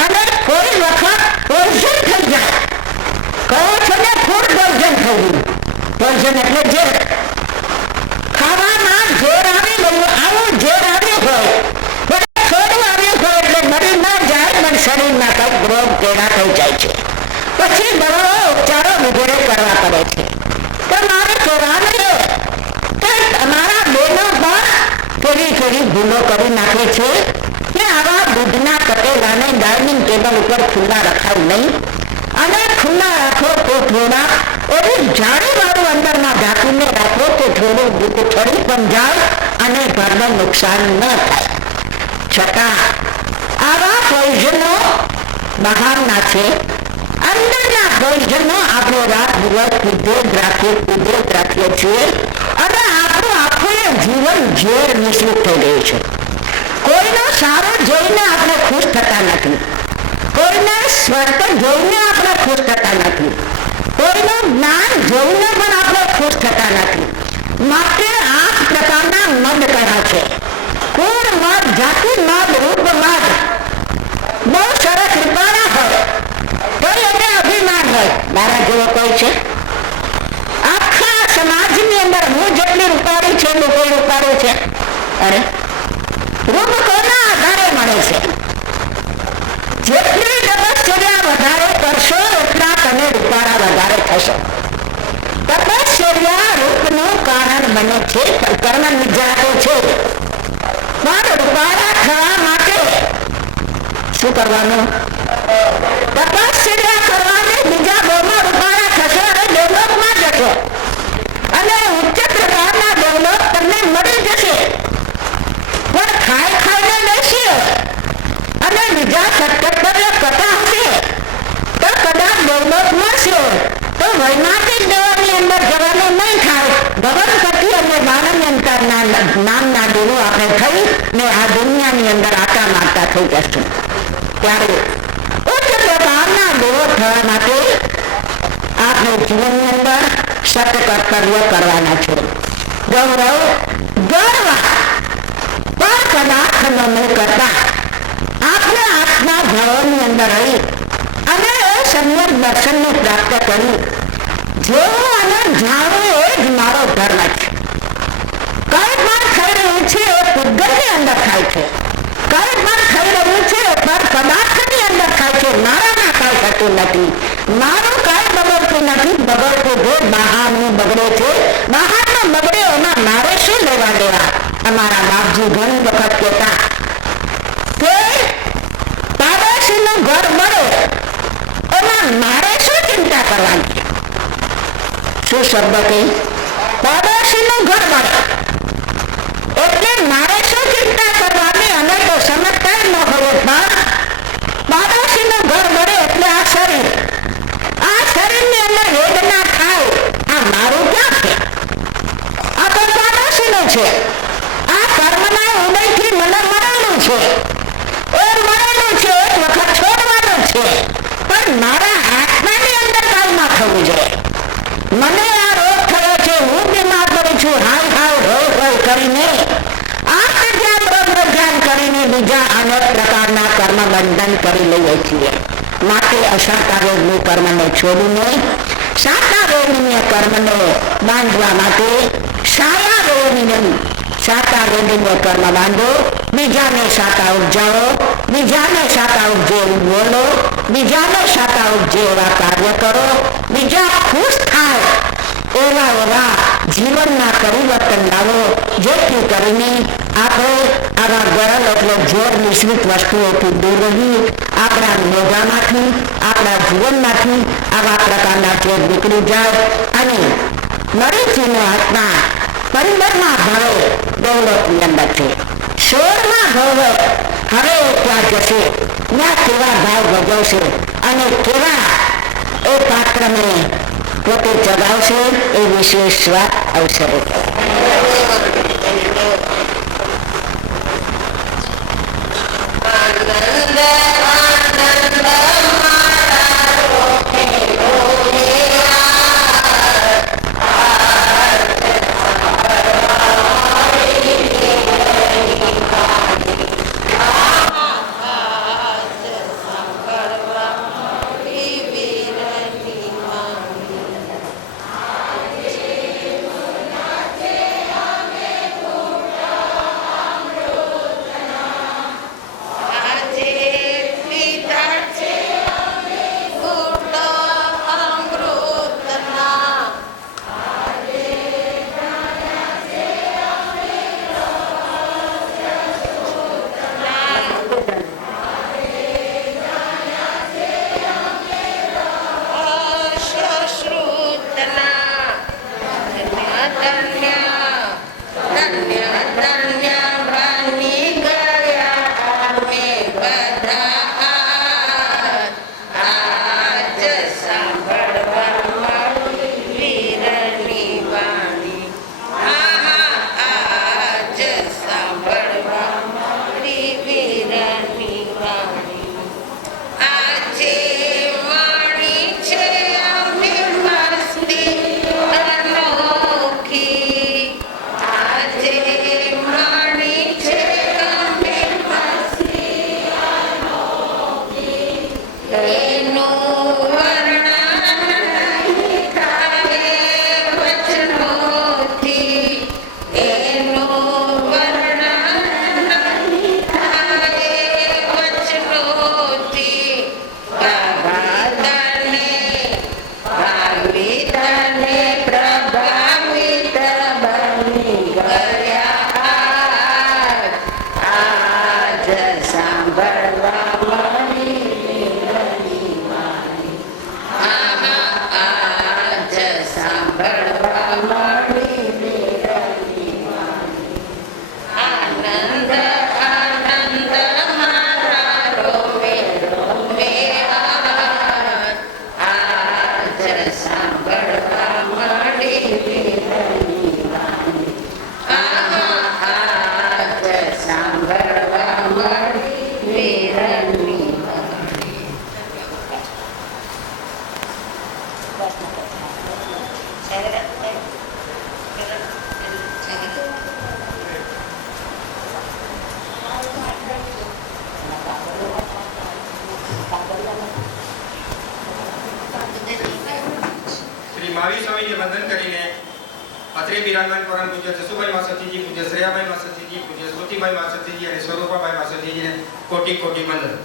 અને કોઈ વખત પોઈઝન થઈ જાય. કહો છો ને ફૂડ પોઈઝન થઈ ગયું. પોઈઝન એટલે ઝેર. ખાવામાં ઝેર આવી ગયું, આવું ઝેર આવ્યું હોય, થોડું આવ્યું હોય એટલે મરી ના જાય પણ શરીરમાં કંઈક રોગ પેદા થઈ જાય છે. પછી દવાઓ ઉપચારો વગેરે કરવા પડે છે. તો મારે કહેવાનું કે અમારા બહેનો પણ થોડી ભૂલો કરી નાખે છે કે આવા દૂધના તપેલાને ડાઇનિંગ ટેબલ ઉપર ખુલ્લા રખાય નહીં, અને ખુલ્લા રાખો તો થોડા એવી જાળીવાળું અંદરમાં ઢાંકીને રાખો તો થોડું દૂધ છડી પણ જાય અને ઘરને નુકસાન ન થાય. છતાં આવા પોઈઝનો બહારના છે, અંદરના પોઈઝનો આપણે રાત દિવસ પીધે જ રાખીએ છીએ અને આપણું આખું જીવન ઝેર મિશ્રિત થઈ ગયું છે. કોઈનો સારો જોઈને આપણે ખુશ થતા નથી, કોઈને સ્વસ્થ જોઈને આપણે ખુશ થતા નથી. કોઈનું જ્ઞાન જોઈને પણ આપણે ખુશ થતા નથી. માટે 8 પ્રકારના મદ કર્યા છે. કુળ મદ, જાતિ મદ, રૂપ મદ. બહુ સરસ રૂપાળા હોય તો એને અભિમાન હોય મારા જેવો કોઈ છે. આખા સમાજની અંદર હું જેટલી રૂપાળી છે એટલું કોઈ રૂપાળું છે? અરે રૂપ કોના આધારે મળે છે? જેટલી તપશ્ચર્યા વધારે કરશો એટલા તમે રૂપાળા વધારે થશો. તપશ્ચર્યા રૂપનું કારણ બને છે, કર્મ નિજાતો છે. પણ રૂપાળા થવા માટે શું કરવાનું? તપશ્ચર્યા કરવાને બીજા બોમાં રૂપાળા થશો અને ડેવલપમાં જશો અને ઉચ્ચ પ્રકારના ડેવલપ તમને મળી જશે. પણ ખાઈને બેસીએ અને બીજા સત્કર્તવ્ય કરતા હશે તો કદાચ ડેવલપ મળશે તો વૈમાતિક દેવાની અંદર જવાનું નહીં થાય. ભગવાન કથી અને માનવ્યંતરના નામના દેવો આપણે થઈ ને આ દુનિયાની અંદર આટા મારતા થઈ જશું. ત્યારે ઉચ્ચ પ્રકારના દેવો થવા માટે આપણે જીવનની અંદર સત્કર્તવ્ય કરવાના છે. ગૌરવ ગર્વ પણ કદાચ ન કરતા આપણે આત્મા ભાવોની અંદર રહી અને એ સમ્યક દર્શનને પ્રાપ્ત કરી જોવું અને જાણવું એ જ મારો ધર્મ છે. કઈ પણ થઈ રહ્યું છે એ પૂતગલની અંદર થાય છે. કઈ પણ થઈ રહ્યું છે એ પર પદાર્થની અંદર થાય છે. મારામાં કઈ થતું નથી. મારું કઈ બગડતું નથી. બગડતું જે બહારનું બગડે છે, બહારનું બગડે એમાં મારે શું લેવા દેવા? અમારા બાપજી ઘણી વખત કહેતા કે પાડોશીનું ઘર બળે એમાં મારે શું ચિંતા કરવાની? શું શબ્દ કહી? પાડોશીનું ઘર બળે એટલે મારે શું ચિંતા કરવાની? અમે તો સમજતા જ ન હોય. પણ પાડોશીનું ઘર બળે એટલે આ શરીરની અંદર વેદના થાય. આ મારું ક્યાં છે? આ તો પાડોશીનું છે. આ કર્મના ઉદયથી મને મળેલું છે. એ મળેલું છે, એક વખત છોડવાનું છે. પણ મારા આત્માની અંદર કામ ના થવું જોઈએ. મને આ રોગ થયો છે, હું બીમાર પડું છું, હાવ રોય કરીને ધ્યાન કરીને બીજા અનેક પ્રકારના કર્મ બંધન કરી લઈએ છીએ. માટે અસાતા રોગનું કર્મને છોડીને સાતા રોગીને કર્મને બાંધવા માટે સાયા રોગીને સાતા રોગીને કર્મ બાંધો. બીજાને સાતા ઉપજાવો, બીજાને સાતા ઉપજે એવું બોલો, બીજાને સાતા ઉપજે એવા કાર્ય કરો. બીજા ખુશ થાય એવા જીવનના પરિવર્તન લાવો. જેથી કરીને આપણે આવા ગરલ એટલે ઝેર મિશ્રિત વસ્તુઓથી દૂર રહી આપણા મોઢામાંથી, આપણા જીવનમાંથી આવા પ્રકારના ઝેર નીકળી જાય અને મરીચીનો આત્મા પરિબળમાં ભાવે ગૌરવની અંદર છે. 16માં ગૌરવ હવે ત્યાં જશે, ત્યાં કેવા ભાવ ભજવશે અને કેવા એ પાત્રને પોતે ચગાવશે એ વિશેષ વાત અવસરે. આજે પિતા છે શ્રી મહાવીર સ્વામીને વંદન કરીને અત્રે બિરાજમાન પરમ પૂજ્ય જસુભાઈ માસતીજી, પૂજ્ય શ્રેયાભાઈ માસતીજી, પૂજ્ય સ્મૃતિભાઈ માસતીજી અને સ્વરૂપાભાઈ માસતીજીને કોટી કોટી વંદન.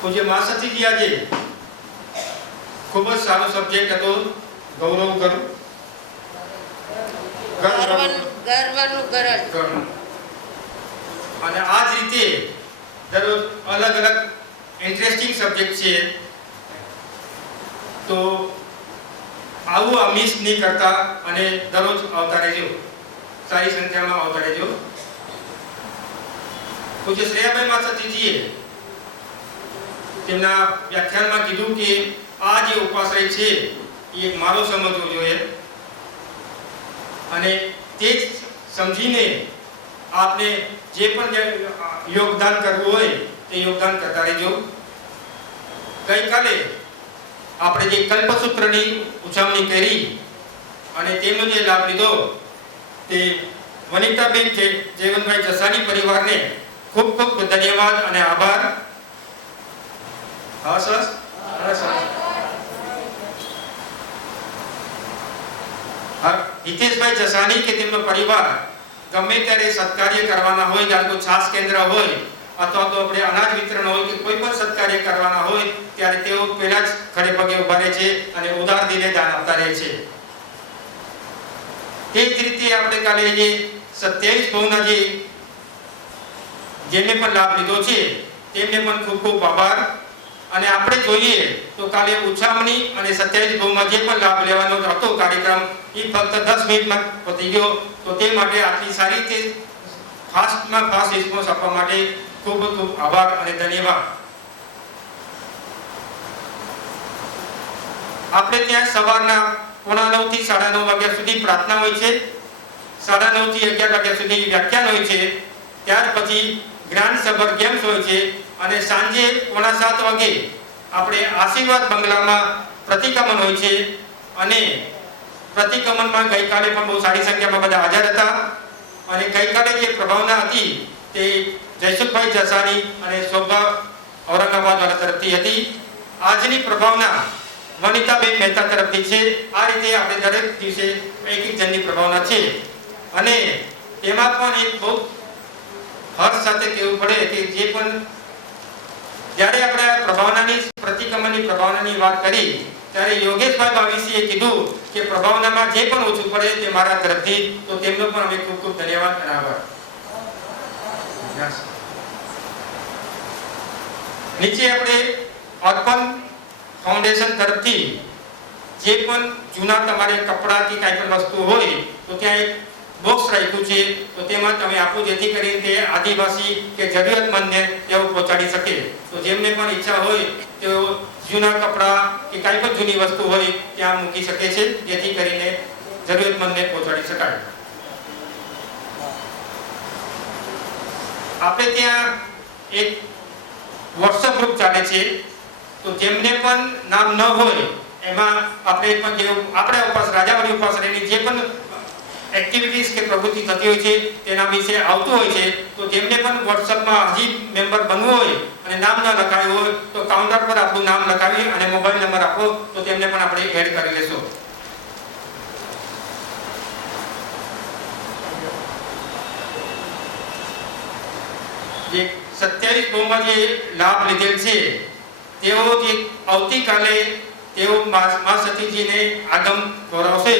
પૂજ્ય માસતીજી આજે ખૂબ જ સારો સબ્જેક્ટ હતો, ગૌરવ કરું ગર્વનું ગરજ. અને આ જ રીતે દરરોજ અલગ અલગ ઇન્ટરેસ્ટિંગ સબ્જેક્ટ છે, તો આવું આ મિસ નહીં કરતા અને દરરોજ આવતા રહેજો, સારી સંખ્યામાં આવતા રહેજો. પૂજ્ય શ્રેયાભાઈ માસતીજીએ તેમના વ્યાખ્યાનમાં કીધું કે આ જે ઉપાશ્રય છે એ મારો સમજવો જોઈએ અને તે જ સમજીને આપને જે પણ યોગદાન કરવું હોય તે યોગદાન કરતા રહેજો. ગઈકાલે આપણે જે કલ્પસૂત્રની ઉજવણી કરી અને તેનો જે લાભ લીધો તે વનિતાબેન જયવંતભાઈ જસાણી પરિવારને ખૂબ ખૂબ ધન્યવાદ અને આભાર. હા સર, હિતેશભાઈ જસાણી કે તેમનો પરિવાર ગમે ત્યારે સત્કાર્ય કરવાના હોય, જાણે કોઈ છાસ કેન્દ્ર હોય અથવા તો આપણે અનાજ વિતરણ હોય કે કોઈ પણ સત્કાર્ય કરવાના હોય ત્યારે તેઓ પહેલા જ ખડે પગે ઉભા રહે છે અને ઉદાર દિલે દાન આપતા રહે છે. તે જ રીતે આપણે કાલે જે 27 ભવના જેમને પણ લાભ લીધો છે તેમને પણ ખૂબ ખૂબ આભાર. અને આપણે જોઈએ તો કાલે ઉછામણી અને 27 ભવમાં જે પણ લાભ લેવાનો હતો કાર્યક્રમ એ ફક્ત 10 મિનિટમાં પતી ગયો. તો તે માટે આટલી સારી રીતે ફાસ્ટમાં ફાસ્ટ રિસ્પોન્સ આપવા માટે ખૂબ ખૂબ આભાર અને ધન્યવાદ. આપણે ત્યાં સવારના 9:45 થી 9:30 વાગ્યા સુધી પ્રાર્થના હોય છે, 9:30 થી 11 વાગ્યા સુધી વ્યાખ્યાન હોય છે, ત્યાર પછી જ્ઞાન સભર ગેમ્સ હોય છે અને સાંજે 7:15 વાગે આપણે આશીર્વાદ બંગલામાં પ્રતિક્રમણ હોય છે. અને પ્રતિક્રમણમાં ગઈકાલે પણ બહુ સારી સંખ્યામાં બધા હાજર હતા અને ગઈકાલે જે પ્રભાવના હતી તે જયસુખભાઈ જસાણી અને શોભા ઔરંગાબાદ વાળા તરફથી હતી. આજની પ્રભાવના વનિતાબેન મહેતા તરફથી છે. આ રીતે આપણે દરેક દિવસે એક જણની પ્રભાવના છે અને એમાં પણ એક બહુ હર્ષ સાથે કહેવું પડે કે જે પણ જ્યારે આપણે પ્રભાવનાની પ્રતિક્રમણની પ્રભાવનાની વાત કરી ત્યારે યોગેશભાઈ બાવીસીએ કીધું કે પ્રભાવનામાં જે પણ ઓછું પડે તે મારા તરફથી, તો તેમનો પણ અમે ખૂબ ખૂબ ધન્યવાદ અને આભાર. નીચે આપણે અર્પણ ફાઉન્ડેશન તરફથી જે પણ જૂના તમારે કપડાં કે કાંઈ પણ વસ્તુ હોય તો ત્યાં એક બોક્સ રાખ્યું છે, તો તેમાં તમે આપો જેથી કરીને તે આદિવાસી કે જરૂરિયાતમંદને તેઓ પહોંચાડી શકે. તો જેમને પણ ઈચ્છા હોય તેઓ જૂના કપડાં કે કાંઈ પણ જૂની વસ્તુ હોય ત્યાં મૂકી શકે છે જેથી કરીને જરૂરિયાતમંદને પહોંચાડી શકાય. આપણે ત્યાં એક વોટ્સએપ ગ્રુપ ચાલે છે, તો જેમને પણ નામ ન હોય એમાં આપણે પણ જે આપણે રાજાવાડી ઉપાસનાની જે પણ એક્ટિવિટીઝ કે પ્રવૃત્તિ થતી હોય છે તેના વિશે આવતું હોય છે, તો જેમને પણ વોટ્સએપમાં હજી મેમ્બર બનવું હોય અને નામ ન લખાવ્યું હોય તો કાઉન્ટર પર આપણું નામ લખાવી અને મોબાઈલ નંબર આપો તો તેમને પણ આપણે એડ કરી લેશું. જે 27 ભવમાં જે લાભ લીધેલ છે તેઓ જે આવતીકાલે તેઓ મા સતીજીને આગમ ગૌરવશે.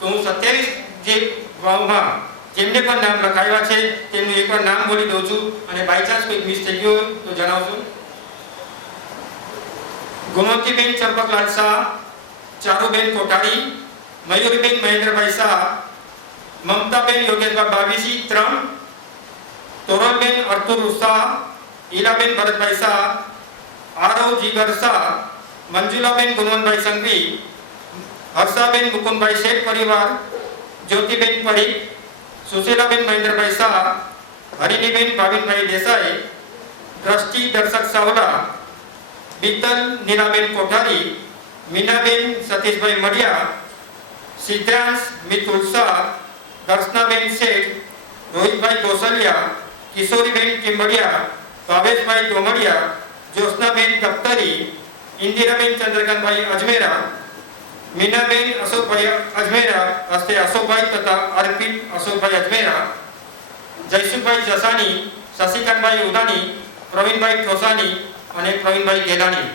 તો હું 27 જે ભાવમાં જેમને પણ નામ લખાવ્યા છે તેમનું એકવાર નામ બોલી દઉં છું અને બાય ચાન્સ કોઈ મિસ થઈ ગયો તો જણાવજો. ગુણવંતીબેન ચંપકલાલ શાહ, ચારુબેન કોઠારી, મયુરીબેન મહેન્દ્રભાઈ શાહ, મમતાબેન યોગેશભાઈ બાવીસી 3, તોરલબેન અર્તુર શાહ, ઈલાબેન ભરતભાઈ શાહ, આરવ જીગર શાહ, મંજુલાબેન ગુણવંતભાઈ સંઘવી, હર્ષાબેન મુકુંદભાઈ શેઠ પરિવાર, જ્યોતિબેન પરીખ, સુશીલાબેન મહેન્દ્રભાઈ શાહ, હરિણીબેન ભાવિનભાઈ દેસાઈ, દ્રષ્ટિ દર્શક સાવલા, બીતલ નીલાબેન કોઠારી, મીનાબેન સતીશભાઈ મડિયા, સિદ્ધાંશ મિતુલ શાહ, દર્શનાબેન શેઠ, રોહિતભાઈ ગોસલિયા, કિશોરીબેન કિંબડિયા, ભાવેશભાઈ ડોમડિયા, જ્યોત્સનાબેન દફતરી, ઇન્દિરાબેન ચંદ્રકાંતભાઈ અજમેરા, મીનાબેન અશોકભાઈ અજમેરા હસ્તે અશોકભાઈ તથા અર્પિત અશોકભાઈ અજમેરા, જયસુખભાઈ જસાણી, શશિકાંતભાઈ ઉદાણી, પ્રવીણભાઈ ઠોસાણી અને પ્રવીણભાઈ ગેલાણી.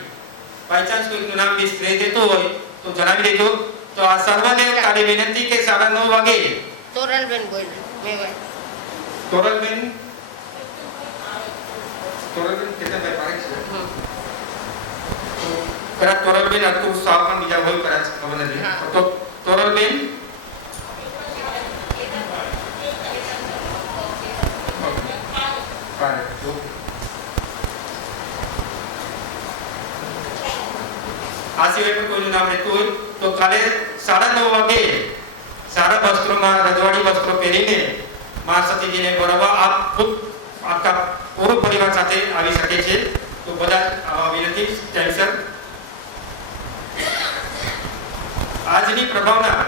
બાય ચાન્સ કોઈનું નામ મિસ રહી દેતું હોય તો જણાવી દેજો. તો આ સર્વને તારી વિનંતી કે 9:30 વાગે તોરલબેન બોલે મેવાય તોરલબેન કેતનભાઈ પારેખ છે. કદાચ તોરલબેન અતુર સાહ પણ બીજા હોય કદાચ ખબર નથી. તો તોરલબેન આ સિવાય પણ કોઈનું નામ રહેતું હોય તો કાલે 9:30 વાગે સારા વસ્ત્રોમાં રજવાડી વસ્ત્રો પહેરીને મા સતીજીને બોલાવવા આપ ખુદ આખા પૂરો પરિવાર સાથે આવી શકે છે. તો બધા આવા વિનંતી ટાઈમસર. આજની પ્રભાવના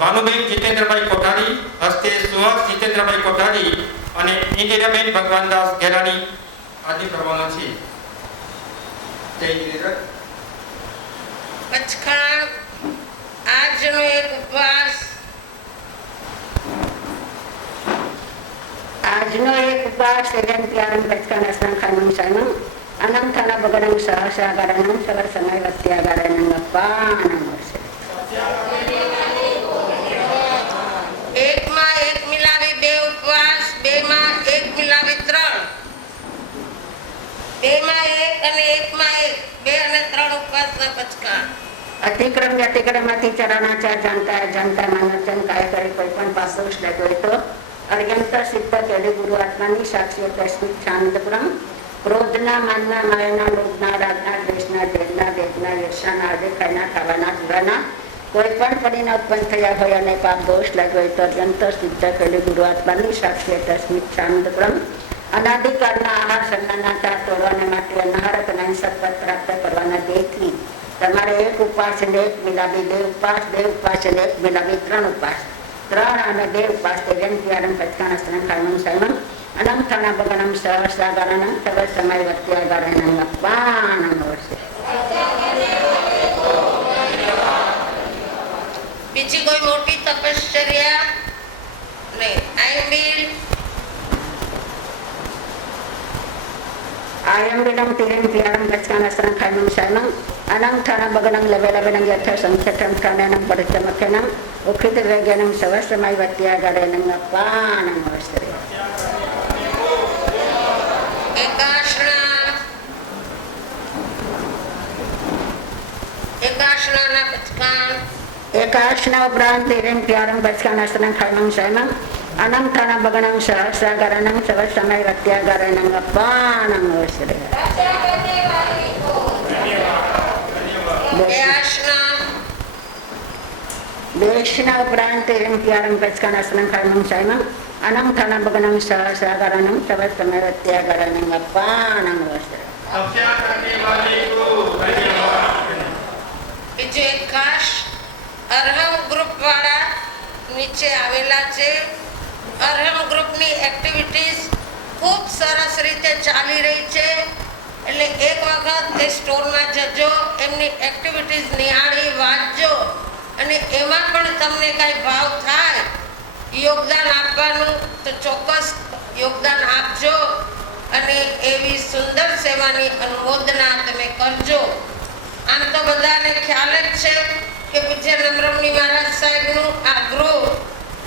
ભાનુબેન જીતેન્દ્રભાઈ કોઠારી હસ્તે સુહાસ જીતેન્દ્રભાઈ કોઠારી અને ઇન્દિરાબેન ભગવાનદાસ ગેલાણી આજની પ્રભાવના છે. જય જીનેન્દ્ર. પચખાણ આજનો એક ઉપવાસ એવંત્યારಂ પચખાણ સંખાનું સાનું અનંતના બગડં સહસાગરણં સવર સમય વત્યાગરણં અપાનં વર્ષે. એકમાં એક મિલાવી બે ઉપવાસ, બેમાં એક મિલાવી ત્રણ, બેમાં એક અને એકમાં એક, 2 અને 3 ઉપવાસના પચખાણ. અતિક્રમ વ્યતિક્રમથી ચરણાચાર જાણતા માનવચન કાય કરી કોઈ પણ પાસો લાગ્યો હોય તો અર્યંત સિદ્ધ કેલી ગુરુ આત્માની સાક્ષી તસ્મિત શાંતપુરમ ક્રોધના માનના માયાના લોભના રાગના દ્વેષના દેવના દેવના ઈર્ષાના અદેખાયના ખાવાના પીવાના કોઈ પણ પડીને ઉત્પન્ન થયા હોય અને પાપ દોષ લાગ્યો હોય તો અર્યંત સિદ્ધ કેલી ગુરુ આત્માની સાક્ષી તસ્મિત શાંતપુરમ અનાદિકાળના આહાર સંજ્ઞાના તોડવાને માટે અનાહારકના સત્પથ પ્રાપ્ત કરવાના દેહથી તમારે એક ઉપવાસ અને એક મિલાવી બે ઉપવાસ, બે ઉપવાસ અને એક મિલાવી 3 ઉપવાસ, 3 અને 2 ઉપવાસ એવંત્યારમ પચખાણ સંખાનું સાનું અનંતના બગડં સહસાગરણં સવર સમય વત્યાગરણં અપાનં વર્ષે. બીજી કોઈ મોટી તપશ્ચર્યા નહીં. આયમ વિલમ તિરમ પિયારમ પચખાણ સંખાનું સાનું અનંતના બગડં લવેલવેલં યથ સંખ્યતમ કાનનં પડચમખેનં ઉખિત વેગેનં સવર સમય વત્યાગરણં અપાનં વર્ષે. એકાશનાના પચખાણ એકાશના ઉપરાંત તિરમ પિયારમ પચખાણ સંખાનું સાનું અનંતના બગડં સહસાગરણં સવર સમય વત્યાગરણં અપાનં વર્ષે. દેશના ઉપરાંત તિરમ પિયારમ પચખાણ સંખાનું સાનું અનંતના બગડં સહસાગરણં સવર સમય વત્યાગરણં અપાનં વર્ષે. બીજું એક ખાસ અરહમ ગ્રુપ વાળા નીચે આવેલા છે. અરહમ ગ્રુપની એક્ટિવિટીઝ ખૂબ સરસ રીતે ચાલી રહી છે. એટલે એક વખત એ સ્ટોરમાં જજો, એમની એક્ટિવિટીઝ નિહાળી વાંચજો અને એમાં પણ તમને કાંઈ ભાવ થાય યોગદાન આપવાનું તો ચોક્કસ યોગદાન આપજો અને એવી સુંદર સેવાની અનુમોદના તમે કરજો. આમ તો બધાને ખ્યાલ જ છે કે પૂજ્ય નમ્રમુનિ મહારાજ સાહેબનું આ ગ્રુપ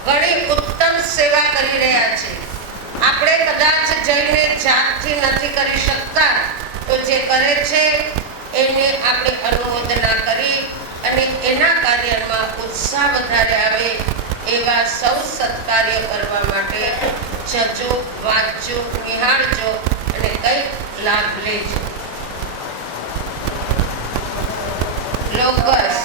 ઘણી ઉત્તમ સેવા કરી રહ્યા છે. આપણે કદાચ જઈને જાતથી નથી કરી શકતા તો જે કરે છે એને આપણે અનુમોદના કરી અને એના કાર્યમાં ઉત્સાહ વધારે આવે એવા સૌ સત્કાર્ય કરવા માટે જજો, વાંચજો, નિહાળજો અને કંઈક લાભ લેજો. લોગસ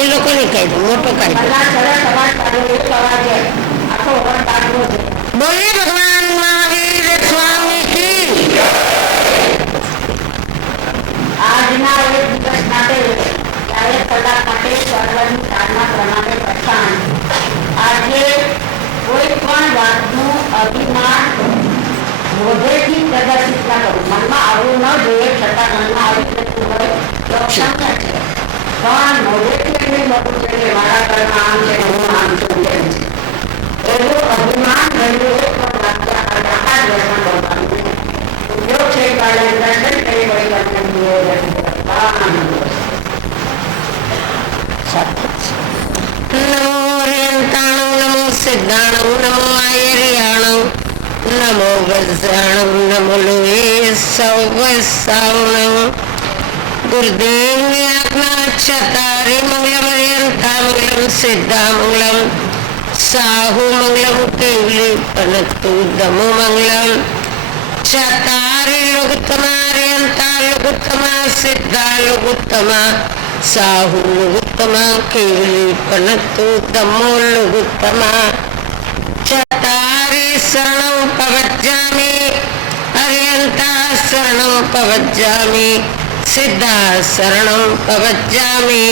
એ લોકોને કહી દો, મોટો કાઢો. બધા સરસ અવાજ કાઢો, એક અવાજે આખો અવાજ કાઢવો છે. બોલીએ ભગવાન મહાવીર સ્વામી કી. આજના એક દિવસ માટે ત્યારે કલાક માટે સર્વની સાધના પ્રમાણે પઠાણ. આજે કોઈ પણ વાતનું અભિમાન મોઢેથી પ્રદર્શિત ના કરવું. મનમાં આવવું ન જોઈએ, છતાં મનમાં આવી જતું હોય તો ક્ષમ્ય છે, પણ મોઢેથી એમને બોલવું છે કે મારા ઘરમાં આમ છે, હું આમ છું, તેમ છે. એવું અભિમાન રહેલું એક પણ વાક્ય આખા દિવસમાં બોલવાનું નહીં. ઉપયોગ છે કાલે દર્શન કરી વળી તમને નિવેદન નમો હરિયંતાણં, નમો સિદ્ધાણં, નમો આયર્યાણં, નમો વજ્રાણં, નમો લોહે સૌવસાવણં. ગુરુદેવની આજ્ઞા છતારે મંગલમ હરિયંતા મંગલમ સિદ્ધા મંગલમ સાહુ મંગલમ કેવલી પનતુ દમો મંગલમ. ચતારે લઘુત્તમા હરિયંતા લઘુત્તમા સિદ્ધા લઘુત્તમા સાહુ લઘુત્તમા કેવલી પનતુ દમો લઘુત્તમા. ચતારે શરણં પવજ્જામિ હરિયંતા શરણં પવજ્જામિ સિદ્ધા શરણં પવજ્જામિ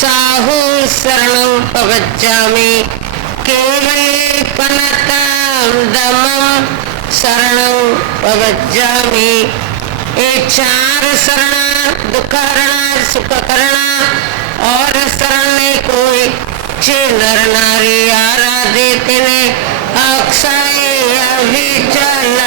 સાહુ શરણં પવજ્જામિ કેવલી પનતાં દમં शरणं पवज्जामि. ये चार शरण दुख हरणा सुख करणा और शरण नहीं कोई. जे नर नारी आराधे तिने अक्षय अविचल